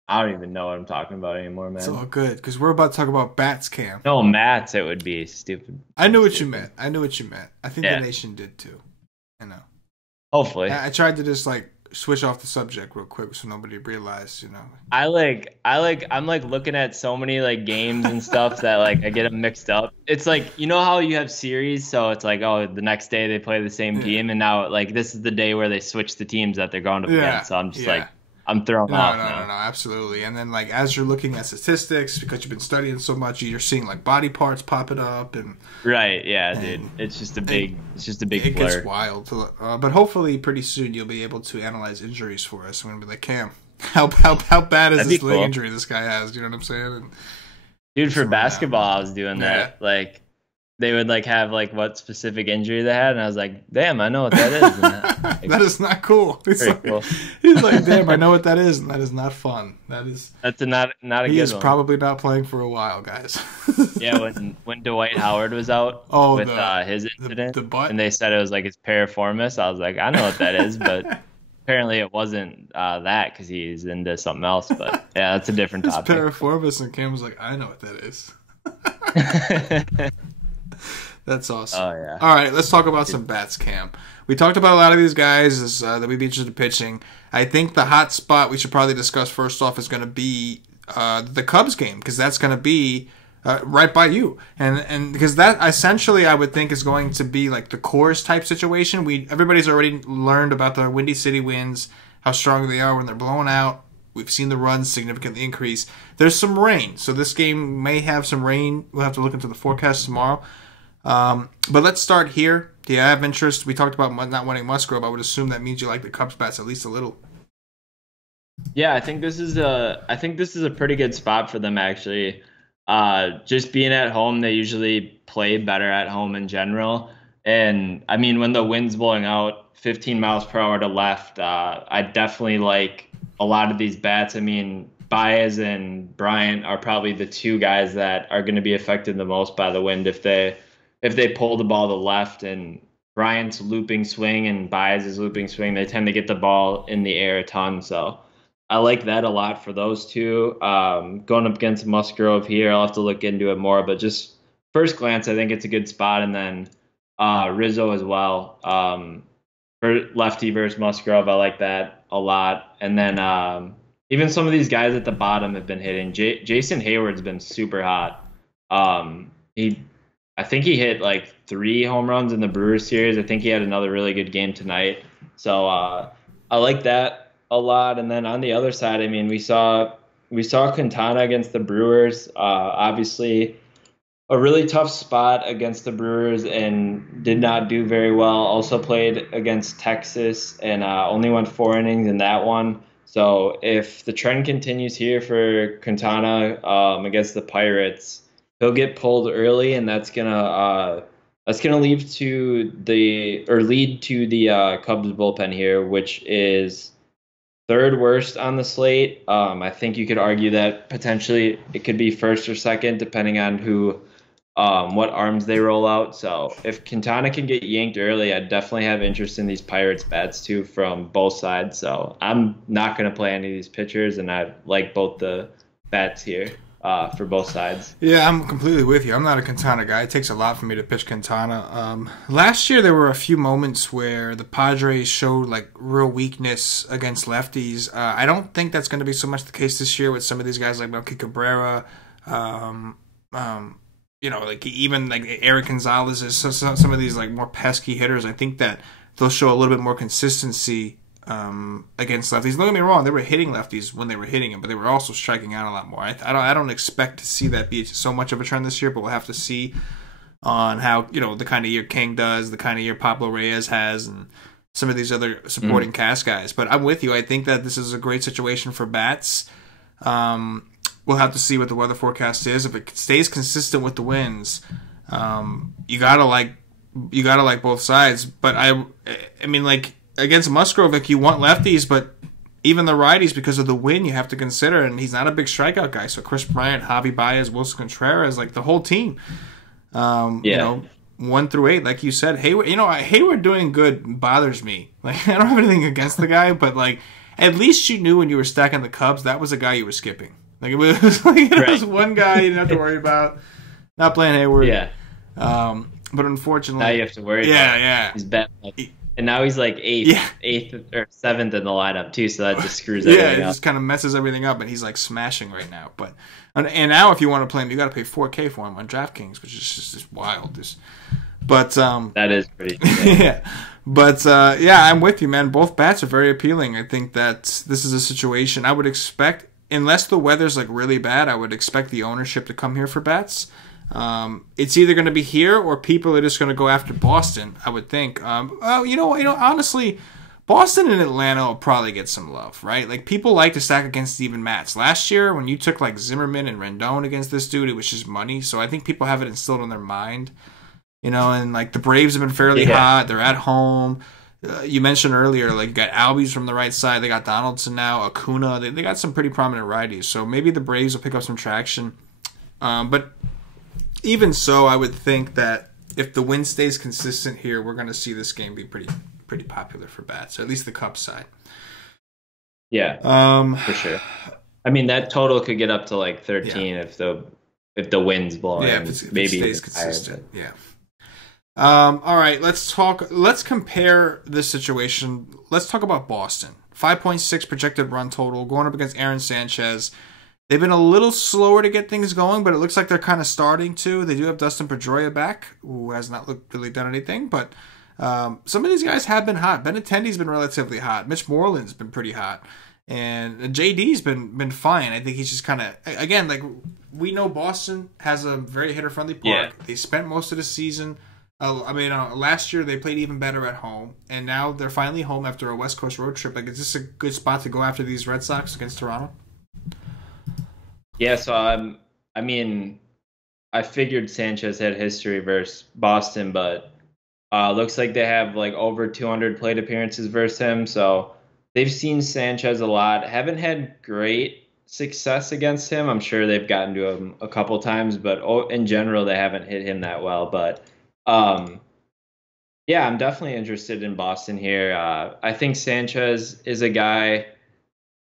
I don't even know what I'm talking about anymore, man. It's all good, because we're about to talk about bats, Cam. No, Matz, it would be stupid. I knew what you meant. I think the nation did too. I know. Hopefully. I tried to just like switch off the subject real quick so nobody realized, I'm like looking at so many like games and stuff that like I get them mixed up. It's like, how you have series, so it's like, oh, the next day they play the same team, and now like this is the day where they switch the teams that they're going up against. So I'm just like, I'm thrown off now. No, absolutely. And then, like, as you're looking at statistics, because you've been studying so much, you're seeing like body parts popping up, and right, yeah, dude, it's just a big blur. It gets wild. But hopefully, pretty soon you'll be able to analyze injuries for us. I'm gonna be like, Cam, how bad is this leg injury this guy has? You know what I'm saying? And dude, for basketball, I was doing that. Like, they would like have like what specific injury they had, and I was like, damn, I know what that is. And that is not cool. Cool. He's like, damn, I know what that is, and that is not fun. That's not a good one. He is probably not playing for a while, guys. Yeah, when Dwight Howard was out with his incident, the butt? And they said it was like his piriformis, I was like, I know what that is, but apparently it wasn't that because he's into something else. But yeah, that's a different topic. His piriformis, and Cam was like, I know what that is. That's awesome. Oh, yeah. All right, let's talk about some bats, Cam. We talked about a lot of these guys that we'd be interested in pitching. I think the hot spot we should probably discuss first off is going to be the Cubs game, because that's going to be right by you. And because that essentially I would think is going to be like the Coors type situation. Everybody's already learned about the Windy City winds, how strong they are when they're blowing out. We've seen the runs significantly increase. There's some rain, so this game may have some rain. We'll have to look into the forecast tomorrow. But let's start here. Do you have interest? We talked about not wanting Musgrove. I would assume that means you like the Cubs bats at least a little. Yeah, I think this is a pretty good spot for them actually. Just being at home, they usually play better at home in general. And I mean, when the wind's blowing out 15 miles per hour to left, I definitely like a lot of these bats. I mean, Baez and Bryant are probably the two guys that are going to be affected the most by the wind if they pull the ball to the left and Bryant's looping swing and Baez's looping swing, they tend to get the ball in the air a ton. So I like that a lot for those two. Going up against Musgrove here, I'll have to look into it more, but just first glance, I think it's a good spot. And then Rizzo as well. For lefty versus Musgrove, I like that a lot. And then even some of these guys at the bottom have been hitting. Jason Hayward's been super hot. He, I think he hit like 3 home runs in the Brewers series. I think he had another really good game tonight. So I like that a lot. And then on the other side, I mean, we saw Quintana against the Brewers. Obviously, a really tough spot against the Brewers and did not do very well. Also played against Texas and only went 4 innings in that one. So if the trend continues here for Quintana against the Pirates, he'll get pulled early, and that's gonna lead to the Cubs bullpen here, which is third worst on the slate. I think you could argue that potentially it could be first or second, depending on what arms they roll out. So if Quintana can get yanked early, I definitely have interest in these Pirates bats too from both sides. So I'm not going to play any of these pitchers, and I like both the bats here for both sides. Yeah, I'm completely with you. I'm not a Quintana guy. It takes a lot for me to pitch Quintana. Last year, there were a few moments where the Padres showed like real weakness against lefties. I don't think that's going to be so much the case this year with some of these guys like Melky Cabrera. Um, um, like even like Eric Gonzalez is some of these like more pesky hitters. I think that they'll show a little bit more consistency against lefties. Don't get me wrong; they were hitting lefties when they were hitting them, but they were also striking out a lot more. I don't expect to see that be so much of a trend this year, but we'll have to see on how the kind of year King does, the kind of year Pablo Reyes has, and some of these other supporting cast guys. But I'm with you. I think that this is a great situation for bats. We'll have to see what the weather forecast is. If it stays consistent with the winds, you gotta like both sides. But I mean, like against Musgrove, like you want lefties, but even the righties, because of the wind, you have to consider. And he's not a big strikeout guy. So Chris Bryant, Javi Baez, Wilson Contreras, like the whole team. 1 through 8, like you said, Hayward. Hayward doing good bothers me. Like I don't have anything against the guy, but like at least you knew when you were stacking the Cubs that was a guy you were skipping. Like it was like it was one guy you didn't have to worry about. Not playing Hayward. Yeah. But unfortunately, Now you have to worry about yeah. he's bet, and now he's like eighth or seventh in the lineup too, so that just screws everything it up. just kind of messes everything up, and he's like smashing right now. But and now if you want to play him, you got to pay $4K for him on DraftKings, which is just wild. But That is pretty. yeah. But I'm with you, man. Both bats are very appealing. I think that this is a situation I would expect, unless the weather's like really bad, I would expect the ownership to come here for bats. It's either going to be here or people are just going to go after Boston, I would think. Honestly, Boston and Atlanta will probably get some love, right? Like people like to stack against Steven Matz. Last year, when you took like Zimmerman and Rendon against this dude, it was just money. So I think people have it instilled in their mind. And like the Braves have been fairly hot. They're at home. You mentioned earlier, like you got Albies from the right side. They got Donaldson now, Acuna. They got some pretty prominent righties. So maybe the Braves will pick up some traction. But even so, I would think that if the wind stays consistent here, we're going to see this game be pretty popular for bats, or at least the Cubs side. Yeah, for sure. I mean, that total could get up to like 13 if the wind's blowing. Yeah, if it stays consistent. Higher, yeah. All right, let's compare this situation. Let's talk about Boston. 5.6 projected run total, going up against Aaron Sanchez. They've been a little slower to get things going, but it looks like they're kind of starting to. They do have Dustin Pedroia back, who has not really done anything, but some of these guys have been hot. Benintendi's been relatively hot. Mitch Moreland's been pretty hot. And JD's been fine. I think he's just kind of, again, like we know Boston has a very hitter-friendly park. Yeah. They spent most of the season Last year they played even better at home, and now they're finally home after a West Coast road trip. Like, is this a good spot to go after these Red Sox against Toronto? Yeah, so I mean, I figured Sanchez had history versus Boston, but looks like they have like over 200 plate appearances versus him. So they've seen Sanchez a lot. Haven't had great success against him. I'm sure they've gotten to him a couple times, but in general, they haven't hit him that well. But um, yeah, I'm definitely interested in Boston here. I think Sanchez is a guy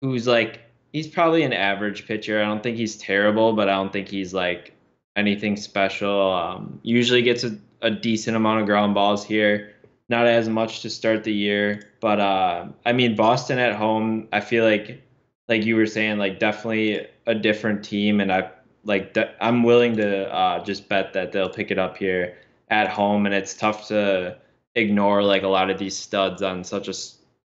who's like, he's probably an average pitcher. I don't think he's terrible, but I don't think he's like anything special. Usually gets a decent amount of ground balls here. Not as much to start the year, but I mean, Boston at home, I feel like you were saying, like definitely a different team, and I'm willing to just bet that they'll pick it up here at home, and it's tough to ignore like a lot of these studs on such a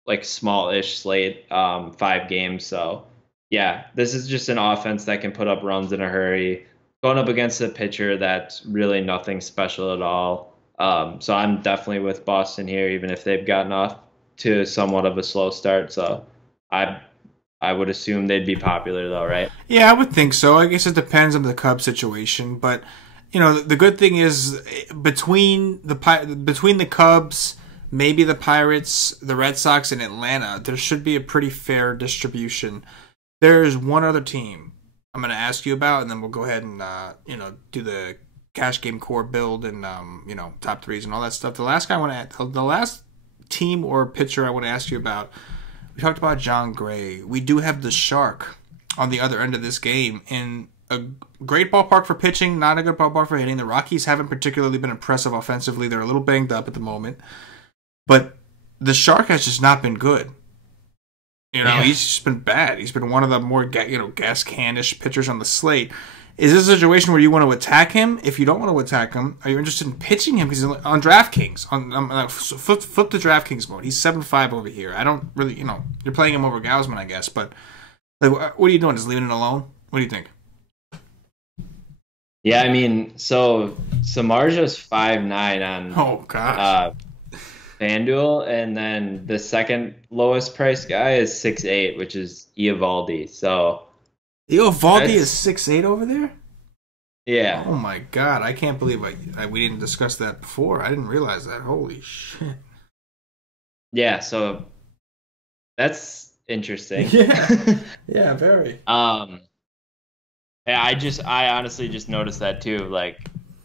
like small-ish slate, 5 games. So yeah, this is just an offense that can put up runs in a hurry, going up against a pitcher that's really nothing special at all. So I'm definitely with Boston here, even if they've gotten off to somewhat of a slow start. So I would assume they'd be popular though, right? Yeah, I would think so. I guess it depends on the Cubs situation, but the good thing is between the Cubs, maybe the Pirates, the Red Sox, and Atlanta, there should be a pretty fair distribution. There's one other team I'm going to ask you about, and then we'll go ahead and do the cash game core build and top threes and all that stuff. The last team or pitcher I want to ask you about. We talked about John Gray. We do have the Shark on the other end of this game in a great ballpark for pitching, not a good ballpark for hitting. The Rockies haven't particularly been impressive offensively. They're a little banged up at the moment. But the Shark has just not been good. He's just been bad. He's been one of the more gas can-ish pitchers on the slate. Is this a situation where you want to attack him? If you don't want to attack him, are you interested in pitching him? Because on DraftKings, flip to DraftKings mode. He's 7.5 over here. I don't really, you're playing him over Gausman, I guess. But what are you doing? Just leaving it alone? What do you think? Yeah, I mean, so Samardzija's 5'9" on FanDuel, and then the second lowest priced guy is 6'8", which is Eovaldi. So Eovaldi is 6'8" over there? Yeah. Oh my god, I can't believe we didn't discuss that before. I didn't realize that. Holy shit. Yeah, so that's interesting. Yeah. Yeah, very. Yeah, I honestly just noticed that too. Like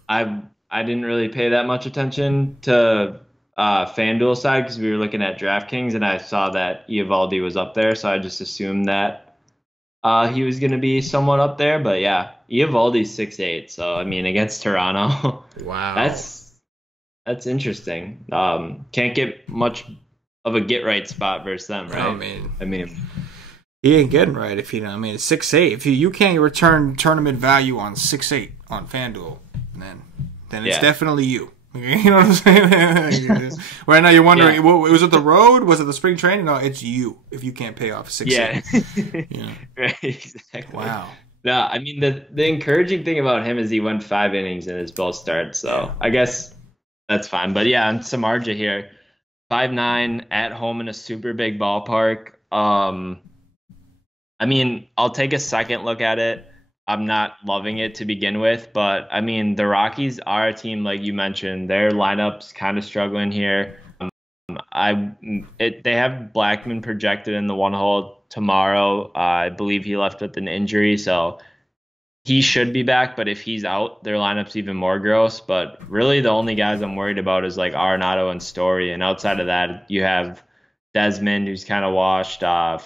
I didn't really pay that much attention to FanDuel side because we were looking at DraftKings, and I saw that Eovaldi was up there, so I just assumed that he was going to be somewhat up there. But yeah, Eovaldi's 6'8", so I mean against Toronto, wow, that's interesting. Can't get much of a get right spot versus them, right? I mean, he ain't getting right if it's 6'8". If you can't return tournament value on 6'8" on FanDuel, then it's definitely you. You know what I'm saying? Right now you're wondering, was it the road? Was it the spring training? No, it's you. If you can't pay off 6'8". Yeah. Right, exactly. Wow. No, I mean the encouraging thing about him is he went 5 innings in his both starts, so I guess that's fine. But yeah, on Samardzija here, 5'9", at home in a super big ballpark. I mean, I'll take a second look at it. I'm not loving it to begin with, but I mean, the Rockies are a team, like you mentioned. Their lineup's kind of struggling here. They have Blackman projected in the one hole tomorrow. I believe he left with an injury, so he should be back. But if he's out, their lineup's even more gross. But really, the only guys I'm worried about is like Arenado and Story, and outside of that, you have Desmond, who's kind of washed,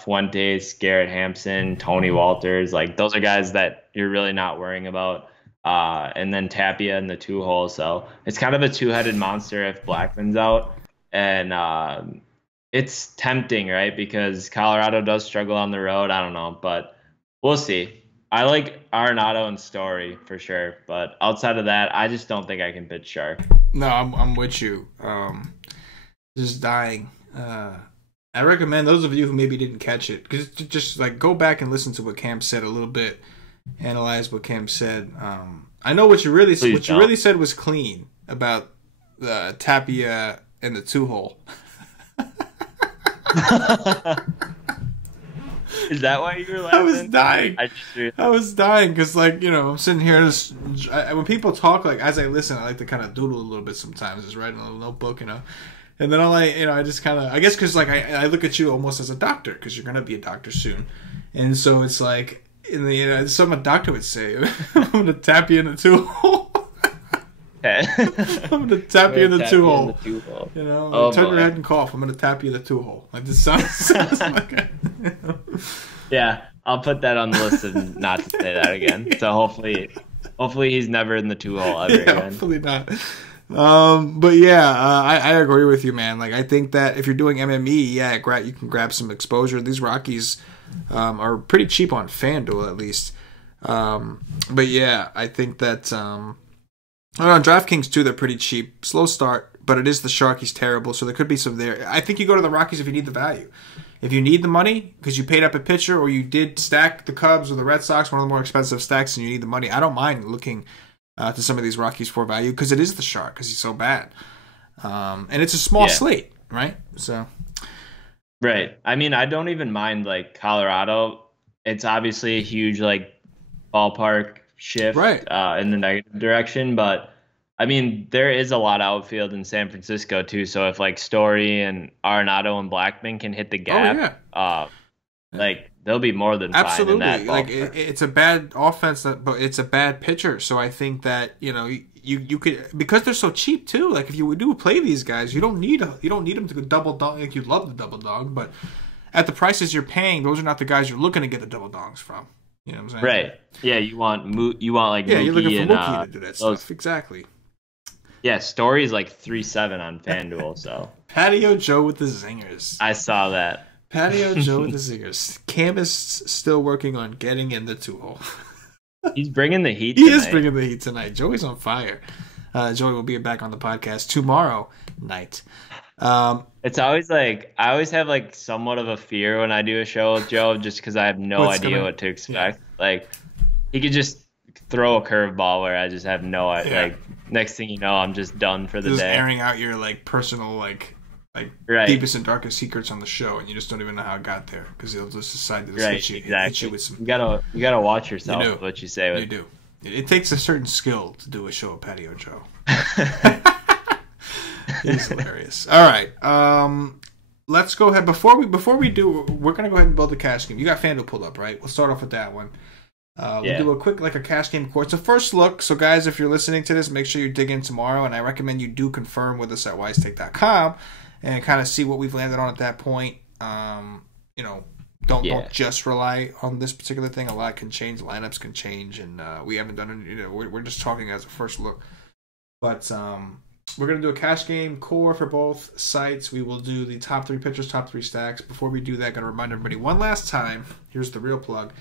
Fuentes, Garrett Hampson, Tony Walters. Like, those are guys that you're really not worrying about. And then Tapia in the 2 hole. So it's kind of a two-headed monster if Blackman's out. And it's tempting, right? Because Colorado does struggle on the road. I don't know, but we'll see. I like Arenado and Story for sure. But outside of that, I just don't think I can pitch Shark. No, I'm with you. Just dying. I recommend those of you who maybe didn't catch it, because just like go back and listen to what Cam said a little bit, analyze what Cam said. I know what you really said was clean about Tapia in the 2-hole. Is that why you were laughing? I was dying because, like, you know, I'm sitting here. When people talk, like, as I listen, I like to kind of doodle a little bit sometimes, just write in a little notebook, you know. And then I just kind of, I guess because, like, I look at you almost as a doctor because you're going to be a doctor soon. And so it's like, some doctor would say, I'm going to tap you in the 2-hole. Okay. I'm going to tap you in the 2-hole. You know, turn your head and cough. I'm going to tap you in the 2-hole. Like, this sounds like a, you know. Yeah, I'll put that on the list of not to say that again. So hopefully he's never in the 2-hole ever again. Hopefully not. But yeah, I agree with you, man. Like, I think that if you're doing MME, you can grab some exposure. These Rockies are pretty cheap on FanDuel, at least. But yeah, I think that on DraftKings too, they're pretty cheap. Slow start, but it is the Sharkies terrible, so there could be some there. I think you go to the Rockies if you need the value. If you need the money because you paid up a pitcher or you did stack the Cubs or the Red Sox, one of the more expensive stacks, and you need the money, I don't mind looking to some of these Rockies for value because it is the Shark because he's so bad. And it's a small slate, right? So, right. I mean, I don't even mind, like, Colorado. It's obviously a huge, like, ballpark shift in the negative direction, but I mean, there is a lot of outfield in San Francisco too. So if, like, Story and Arenado and Blackmon can hit the gap, like, they'll be more than fine in that ballpark. Like, it's a bad offense, but it's a bad pitcher. So I think that, you know, you could, because they're so cheap too. Like, if you do play these guys, you don't need them to go double dong. Like, you love the double dong, but at the prices you're paying, those are not the guys you're looking to get the double dongs from. You know what I'm saying? Right. Yeah, you want like Mookie, you're looking for Mookie to do that stuff. Stuff. Exactly. Yeah, Story's like 3.7 on FanDuel, so. Patio Joe with the zingers. I saw that. Patio Joe with the zingers. Cam is still working on getting in the 2-hole. He's bringing the heat tonight. He is bringing the heat tonight. Joey's on fire. Joey will be back on the podcast tomorrow night. It's always like, I always have, like, somewhat of a fear when I do a show with Joe just because I have no idea what to expect. Yeah. Like, he could just throw a curveball where I just have no idea. Yeah. Like, next thing you know, I'm just done for the day. Just airing out your, like, personal, like deepest and darkest secrets on the show, and you just don't even know how it got there because he'll just decide to hit you with some. You gotta watch yourself with what you say. You do. It takes a certain skill to do a show with Patio Joe. He's hilarious. All right, let's go ahead. Before we do, we're gonna go ahead and build a cash game. You got FanDuel pulled up, right? We'll start off with that one. We'll do a quick, like, a cash game course. It's a first look. So, guys, if you're listening to this, make sure you dig in tomorrow. And I recommend you do confirm with us at wisetake.com and kind of see what we've landed on at that point. You know, don't just rely on this particular thing. A lot can change. Lineups can change. And we haven't done it. You know, we're just talking as a first look. But we're going to do a cash game core for both sites. We will do the top 3 pitchers, top 3 stacks. Before we do that, going to remind everybody one last time. Here's the real plug.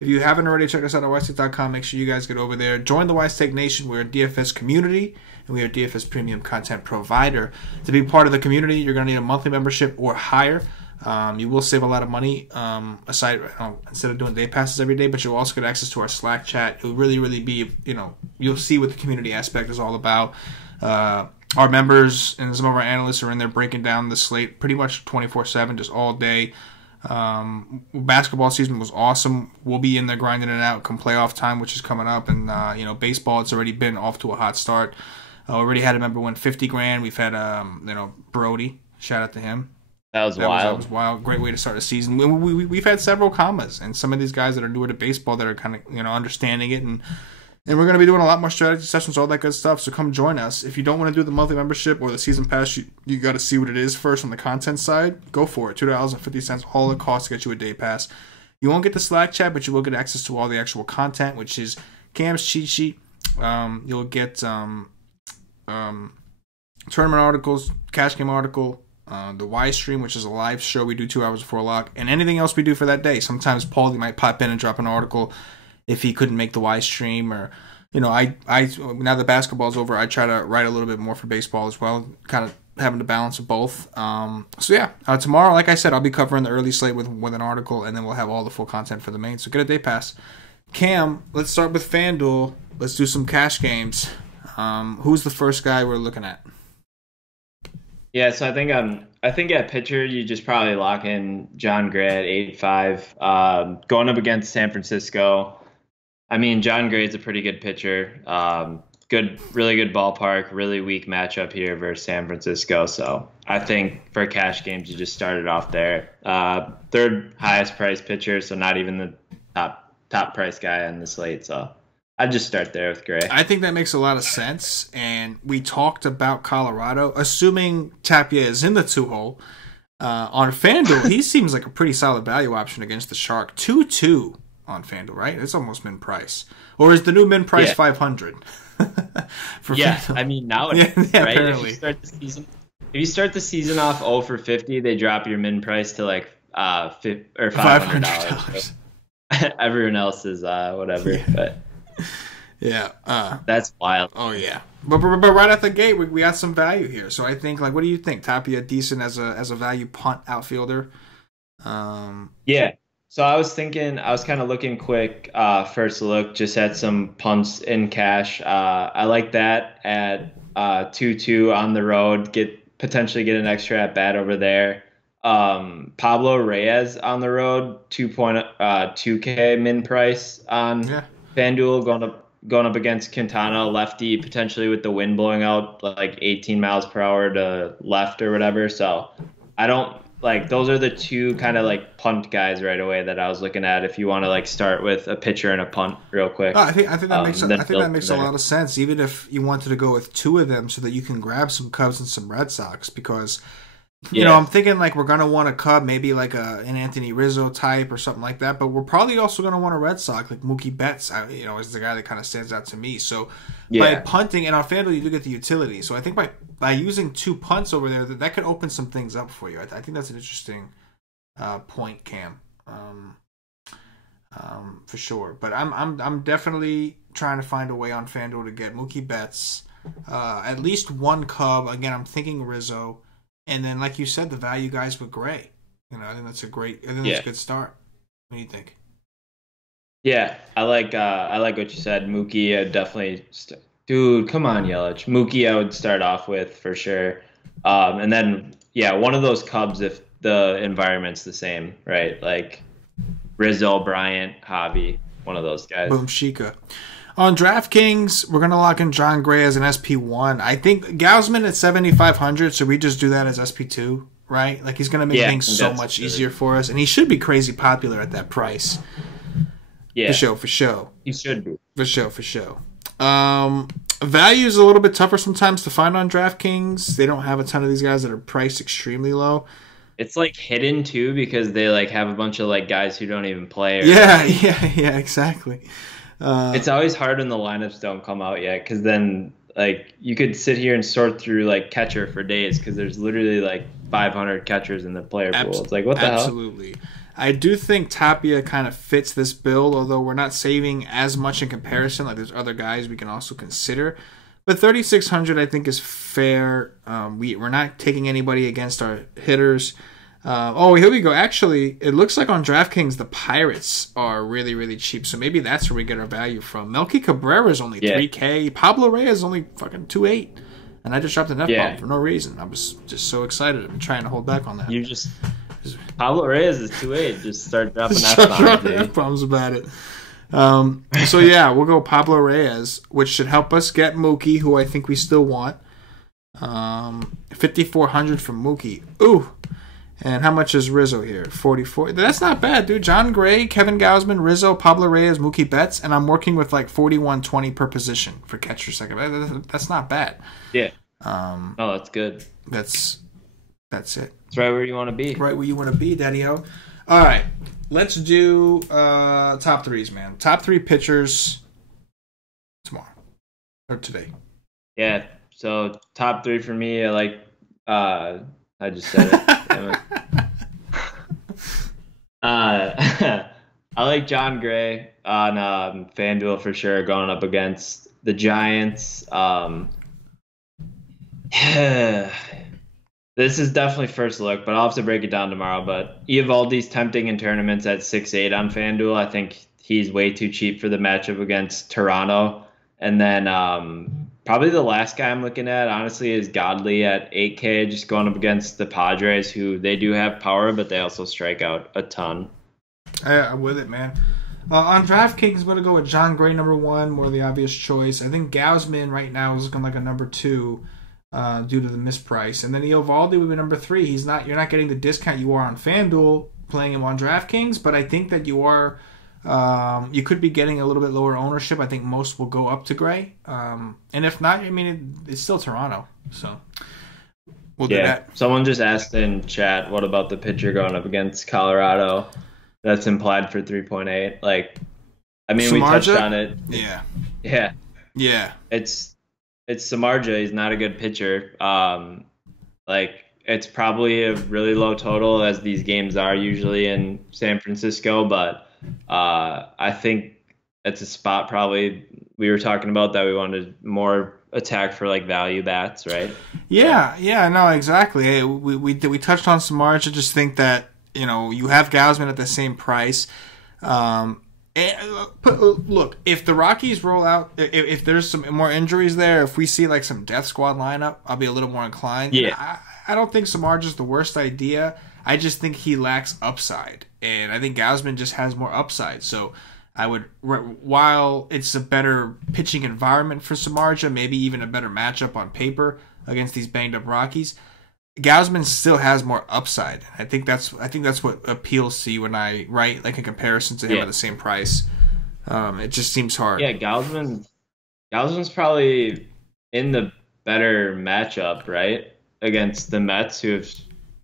If you haven't already, check us out at wisetake.com. Make sure you guys get over there. Join the WiseTake Nation. We're a DFS community, and we are a DFS premium content provider. To be part of the community, you're going to need a monthly membership or higher. You will save a lot of money instead of doing day passes every day, but you'll also get access to our Slack chat. It'll really be, you know, you'll see what the community aspect is all about. Our members and some of our analysts are in there breaking down the slate pretty much 24/7, just all day. Basketball season was awesome. We'll be in there grinding it out come playoff time, which is coming up, and you know, baseball, it's already been off to a hot start. Already had a member win $50,000. We've had you know, Brody, shout out to him. That was wild. That was wild. Great way to start a season. We've had several commas, and some of these guys that are newer to baseball that are kind of, you know, understanding it, and we're going to be doing a lot more strategy sessions, all that good stuff. So come join us. If you don't want to do the monthly membership or the season pass, you got to see what it is first on the content side. Go for it. $2.50, all it costs to get you a day pass. You won't get the Slack chat, but you will get access to all the actual content, which is Cam's cheat sheet. You'll get tournament articles, cash game article, the Y stream, which is a live show we do 2 hours before lock, and anything else we do for that day. Sometimes Paulie might pop in and drop an article if he couldn't make the Y stream, or, you know, I now that basketball's over, I try to write a little bit more for baseball as well, kind of having to balance of both. So yeah, tomorrow, like I said, I'll be covering the early slate with an article, and then we'll have all the full content for the main. So get a day pass. Cam, let's start with FanDuel. Let's do some cash games. Who's the first guy we're looking at? Yeah, so I think at pitcher you just probably lock in John Gray at 8.5. Going up against San Francisco. I mean, John Gray's a pretty good pitcher. Really good ballpark, really weak matchup here versus San Francisco. So I think for cash games, you just started off there. Third highest price pitcher, so not even the top price guy on the slate. So I'd just start there with Gray. I think that makes a lot of sense. And we talked about Colorado, assuming Tapia is in the 2-hole. On FanDuel, he seems like a pretty solid value option against the Shark. 2-2 on FanDuel, right? It's almost min price. Or is the new min price 500? Yeah, FanDuel? I mean now right? Apparently. If you start the season off 0 for 50, they drop your min price to like $500. Everyone else is whatever, but that's wild. Oh yeah, but right at the gate, we got some value here. So I think, like, what do you think? Tapia decent as a value punt outfielder. Yeah. So I was kind of looking quick, first look, just at some punts in cash. I like that at 2-2 on the road. Potentially get an extra at bat over there. Pablo Reyes on the road, 2.2K min price on FanDuel, going up against Quintana, lefty, potentially with the wind blowing out like 18 miles per hour to left or whatever. So I don't like, those are the two kind of like punt guys right away that I was looking at. If you want to like start with a pitcher and a punt real quick. I think that makes a lot of sense. Even if you wanted to go with two of them, so that you can grab some Cubs and some Red Sox, because you know, I'm thinking like we're gonna want a Cub, maybe like an Anthony Rizzo type or something like that. But we're probably also gonna want a Red Sox, like Mookie Betts. Is the guy that kind of stands out to me. So by punting, and on FanDuel you do get the utility. So I think by using two punts over there, that could open some things up for you. I think that's an interesting point, Cam, for sure. But I'm definitely trying to find a way on FanDuel to get Mookie Betts, at least one Cub. Again, I'm thinking Rizzo. And then, like you said, the value guys with Gray. I think that's a good start. What do you think? Yeah, I like what you said. Mookie, I'd definitely dude, come on, Yelich. Mookie, I would start off with for sure. And then one of those Cubs if the environment's the same, right? Like Rizzo, Bryant, Javi, one of those guys. Boom, Shika. On DraftKings, we're going to lock in John Gray as an SP1. I think Gausman at 7,500, so we just do that as SP2, right? Like, he's going to make things so much easier for us, and he should be crazy popular at that price. Yeah. For show. He should be. For show. Value is a little bit tougher sometimes to find on DraftKings. They don't have a ton of these guys that are priced extremely low. It's like hidden too, because they like have a bunch of like guys who don't even play. Yeah, exactly. It's always hard when the lineups don't come out yet, because then like you could sit here and sort through like catcher for days, because there's literally like 500 catchers in the player pool. It's like, what the hell? Absolutely. I do think Tapia kind of fits this build, although we're not saving as much in comparison. Like, there's other guys we can also consider. But 3,600 I think is fair. We're not taking anybody against our hitters. Here we go. Actually, it looks like on DraftKings the Pirates are really, really cheap. So maybe that's where we get our value from. Melky Cabrera is only 3K. Pablo Reyes is only fucking 2.8. And I just dropped an F-bomb for no reason. I was just so excided. I'm trying to hold back on that. Pablo Reyes is 2.8. Just start dropping F-bombs about it. We'll go Pablo Reyes, which should help us get Mookie, who I think we still want. 5,400 from Mookie. Ooh. And how much is Rizzo here? 44. That's not bad, dude. John Gray, Kevin Gausman, Rizzo, Pablo Reyes, Mookie Betts, and I'm working with like 41.20 per position for catcher second. That's not bad. Yeah. That's good. That's it. It's right where you want to be. Right where you want to be, Daddy-o. All right. Let's do top threes, man. Top three pitchers tomorrow. Or today. Yeah. So top three for me, I like I just said it. I like John Gray on FanDuel for sure, going up against the Giants. This is definitely first look, but I'll have to break it down tomorrow. But Eovaldi's tempting in tournaments at 6.8 on FanDuel. I think he's way too cheap for the matchup against Toronto. And then Probably the last guy I'm looking at, honestly, is Godley at 8K, just going up against the Padres, who they do have power, but they also strike out a ton. I'm with it, man. On DraftKings, I'm going to go with John Gray, number 1, more the obvious choice. I think Gausman right now is looking like a number 2 due to the misprice. And then Eovaldi would be number 3. You're not getting the discount you are on FanDuel playing him on DraftKings, but I think that you are... you could be getting a little bit lower ownership. I think most will go up to Gray. And if not, I mean, it's still Toronto. So we'll do that. Someone just asked in chat, what about the pitcher going up against Colorado? That's implied for 3.8. Like, I mean, Samardzija? We touched on it. Yeah. It's Samardzija. He's not a good pitcher. Like, it's probably a really low total, as these games are usually in San Francisco, but I think it's a spot probably we were talking about that we wanted more attack for like value bats, right? Yeah, no, exactly. Hey, we touched on Samardzija. I just think that, you know, you have Gausman at the same price. Look, if the Rockies roll out, if there's some more injuries there, if we see like some death squad lineup, I'll be a little more inclined. Yeah, I don't think Samardzija is the worst idea. I just think he lacks upside, and I think Gausman just has more upside. So I would, while it's a better pitching environment for Samardzija, maybe even a better matchup on paper against these banged up Rockies, Gausman still has more upside. I think that's what appeals to you and I, right? Like in comparison to him at the same price. It just seems hard. Yeah, Gausman's probably in the better matchup, right? Against the Mets, who have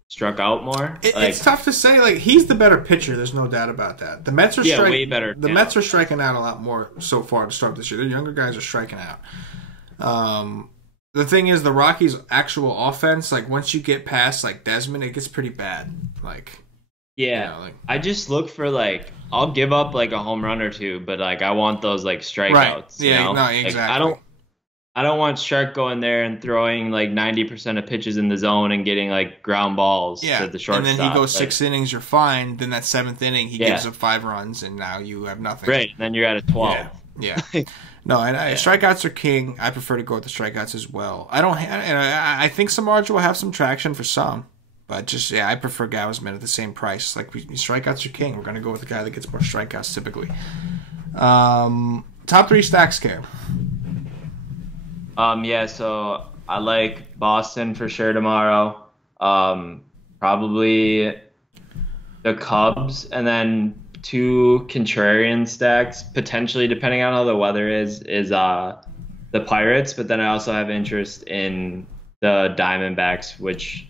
struck out more. It's tough to say. Like, he's the better pitcher. There's no doubt about that. The Mets are way better. The Mets are striking out a lot more so far to start this year. The younger guys are striking out. The thing is, the Rockies' actual offense, like once you get past like Desmond, it gets pretty bad. Like, I just look for like, I'll give up like a home run or two, but like I want those like strikeouts. Right. Yeah. You know? No. Exactly. Like, I don't want Shark going there and throwing like 90% of pitches in the zone and getting like ground balls to the shortstop. And then he goes 6 innings, you're fine. Then that 7th inning, he gives up 5 runs, and now you have nothing. Right. And then you're at a 12. Yeah. No, and strikeouts are king. I prefer to go with the strikeouts as well. I think Samardzija will have some traction for some, but just I prefer Gausman at the same price. Like, strikeouts are king. We're gonna go with the guy that gets more strikeouts typically. Top 3 stacks, Cam. So I like Boston for sure tomorrow. Probably the Cubs, and then 2 contrarian stacks, potentially, depending on how the weather is the Pirates, but then I also have interest in the Diamondbacks, which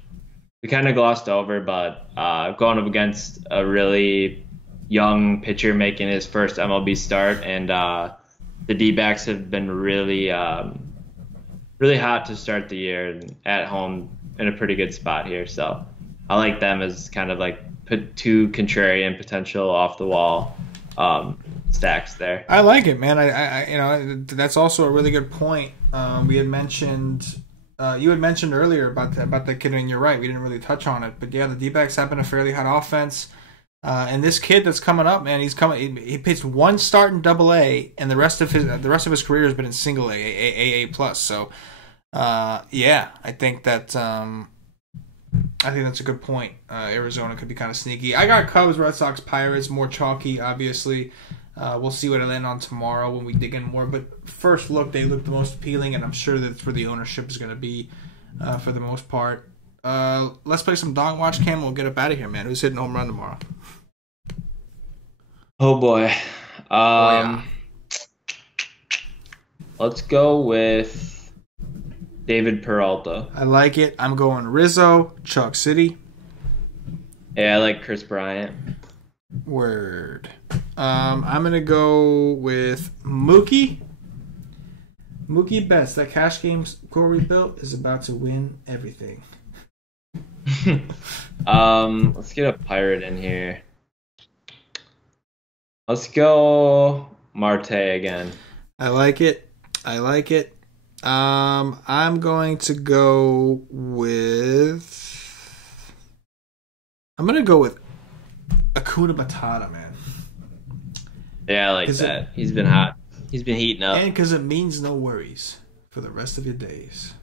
we kind of glossed over, but going up against a really young pitcher making his first MLB start, and the D-backs have been really hot to start the year, and at home in a pretty good spot here. So I like them as kind of like 2 contrarian potential off the wall stacks there. I like it, man. I that's also a really good point. We had mentioned you had mentioned earlier about the kid, and you're right. We didn't really touch on it, but yeah, the D-backs have been a fairly hot offense. And this kid that's coming up, man, he pitched 1 start in Double-A, and the rest of his career has been in Single A, AA+. So, I think that that's a good point. Arizona could be kind of sneaky. I got Cubs, Red Sox, Pirates, more chalky, obviously. We'll see what I land on tomorrow when we dig in more. But first look, they look the most appealing, and I'm sure that's where the ownership is going to be for the most part. Let's play some Dog Watch, Cam. We'll get up out of here, man. Who's hitting home run tomorrow? Oh boy. Let's go with David Peralta. I like it. I'm going Rizzo, Chalk City. Yeah, I like Chris Bryant. Word. I'm gonna go with Mookie. Mookie Betts. That cash game Corey built is about to win everything. Let's get a Pirate in here. Let's go Marte again. I like it. I'm going to go with Acuna Matata, man. Yeah, I like that. He's been hot. He's been heating up. And because it means no worries for the rest of your days.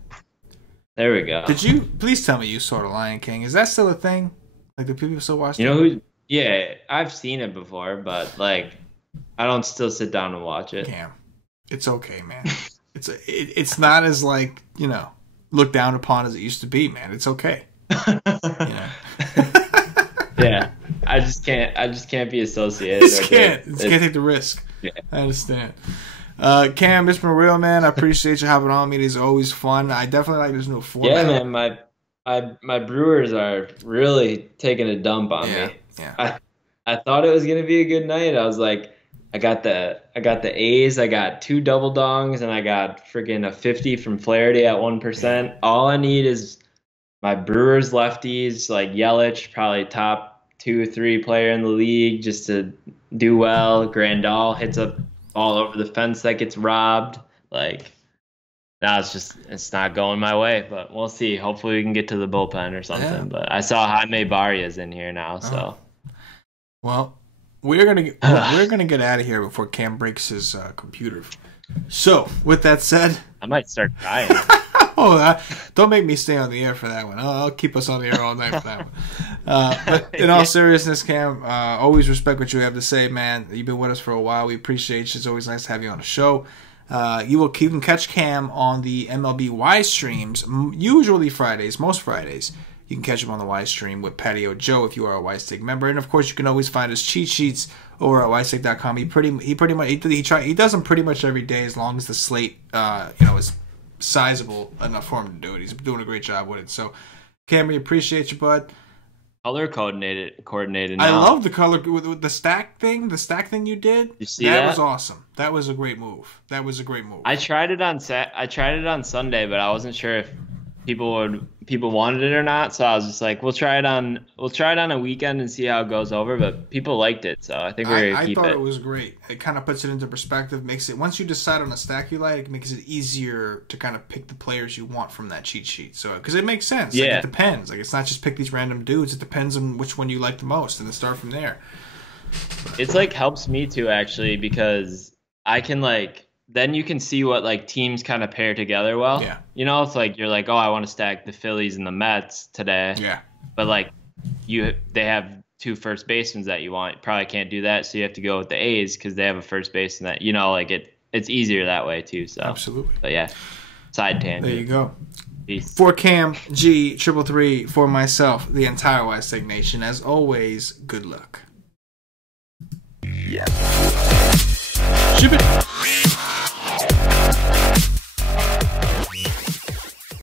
There we go. Did you please tell me you saw The Lion King? Is that still a thing? Like, do people still watch? You know who? Yeah, I've seen it before, but like, I don't still sit down and watch it. Cam, it's okay, man. It's not as like, you know, looked down upon as it used to be, man. It's okay. You know? Yeah, I just can't be associated. Just can't take the risk. Yeah. I understand. Cam, it's been real, man. I appreciate you having on me. These are always fun. I definitely like this new format. Yeah, man. My Brewers are really taking a dump on me. Yeah. I thought it was gonna be a good night. I was like, I got the A's, I got 2 double dongs, and I got freaking a 50 from Flaherty at 1%. All I need is my Brewers lefties, like Yelich, probably top 2 or 3 player in the league, just to do well. Grandal hits up all over the fence that gets robbed. Like, now it's not going my way, but we'll see. Hopefully we can get to the bullpen or something. Yeah. But I saw Jaime Barria's in here now, so. Well, we're gonna get out of here before Cam breaks his computer. So, with that said, I might start crying. Don't make me stay on the air for that one. I'll keep us on the air all night for that one. But in all seriousness, Cam, always respect what you have to say, man. You've been with us for a while. We appreciate you. It's always nice to have you on the show. You can catch Cam on the MLB Y streams, usually Fridays, most Fridays. You can catch him on the Y stream with Patio Joe if you are a YStick member, and of course you can always find his cheat sheets over at YStick.com. He pretty much he does them pretty much every day as long as the slate is sizable enough for him to do it. He's doing a great job with it. So, Cam, we appreciate you, bud. Color coordinated. Now. I love the color with the stack thing. The stack thing you did. You see that? That was awesome. That was a great move. I tried it on Sunday, but I wasn't sure if people wanted it or not. So I was just like, we'll try it on a weekend and see how it goes over. But people liked it, so I think we're gonna keep it. I thought it was great. It kind of puts it into perspective. Makes it, once you decide on a stack you like, it makes it easier to kind of pick the players you want from that cheat sheet. So because it makes sense. Yeah. Like, it depends. Like, it's not just pick these random dudes. It depends on which one you like the most, and then start from there. It's like helps me too, actually, because I can then you can see what teams kind of pair together well. Yeah. You know, it's like you're like, oh, I want to stack the Phillies and the Mets today. Yeah. But they have 2 first basemen that you want. You probably can't do that, so you have to go with the A's because they have a first baseman that it's easier that way too. So absolutely. But yeah, side tangent. There you go. Peace. For KamG333, for myself, the entire YStick Nation, as always, good luck. Yeah. Ship it.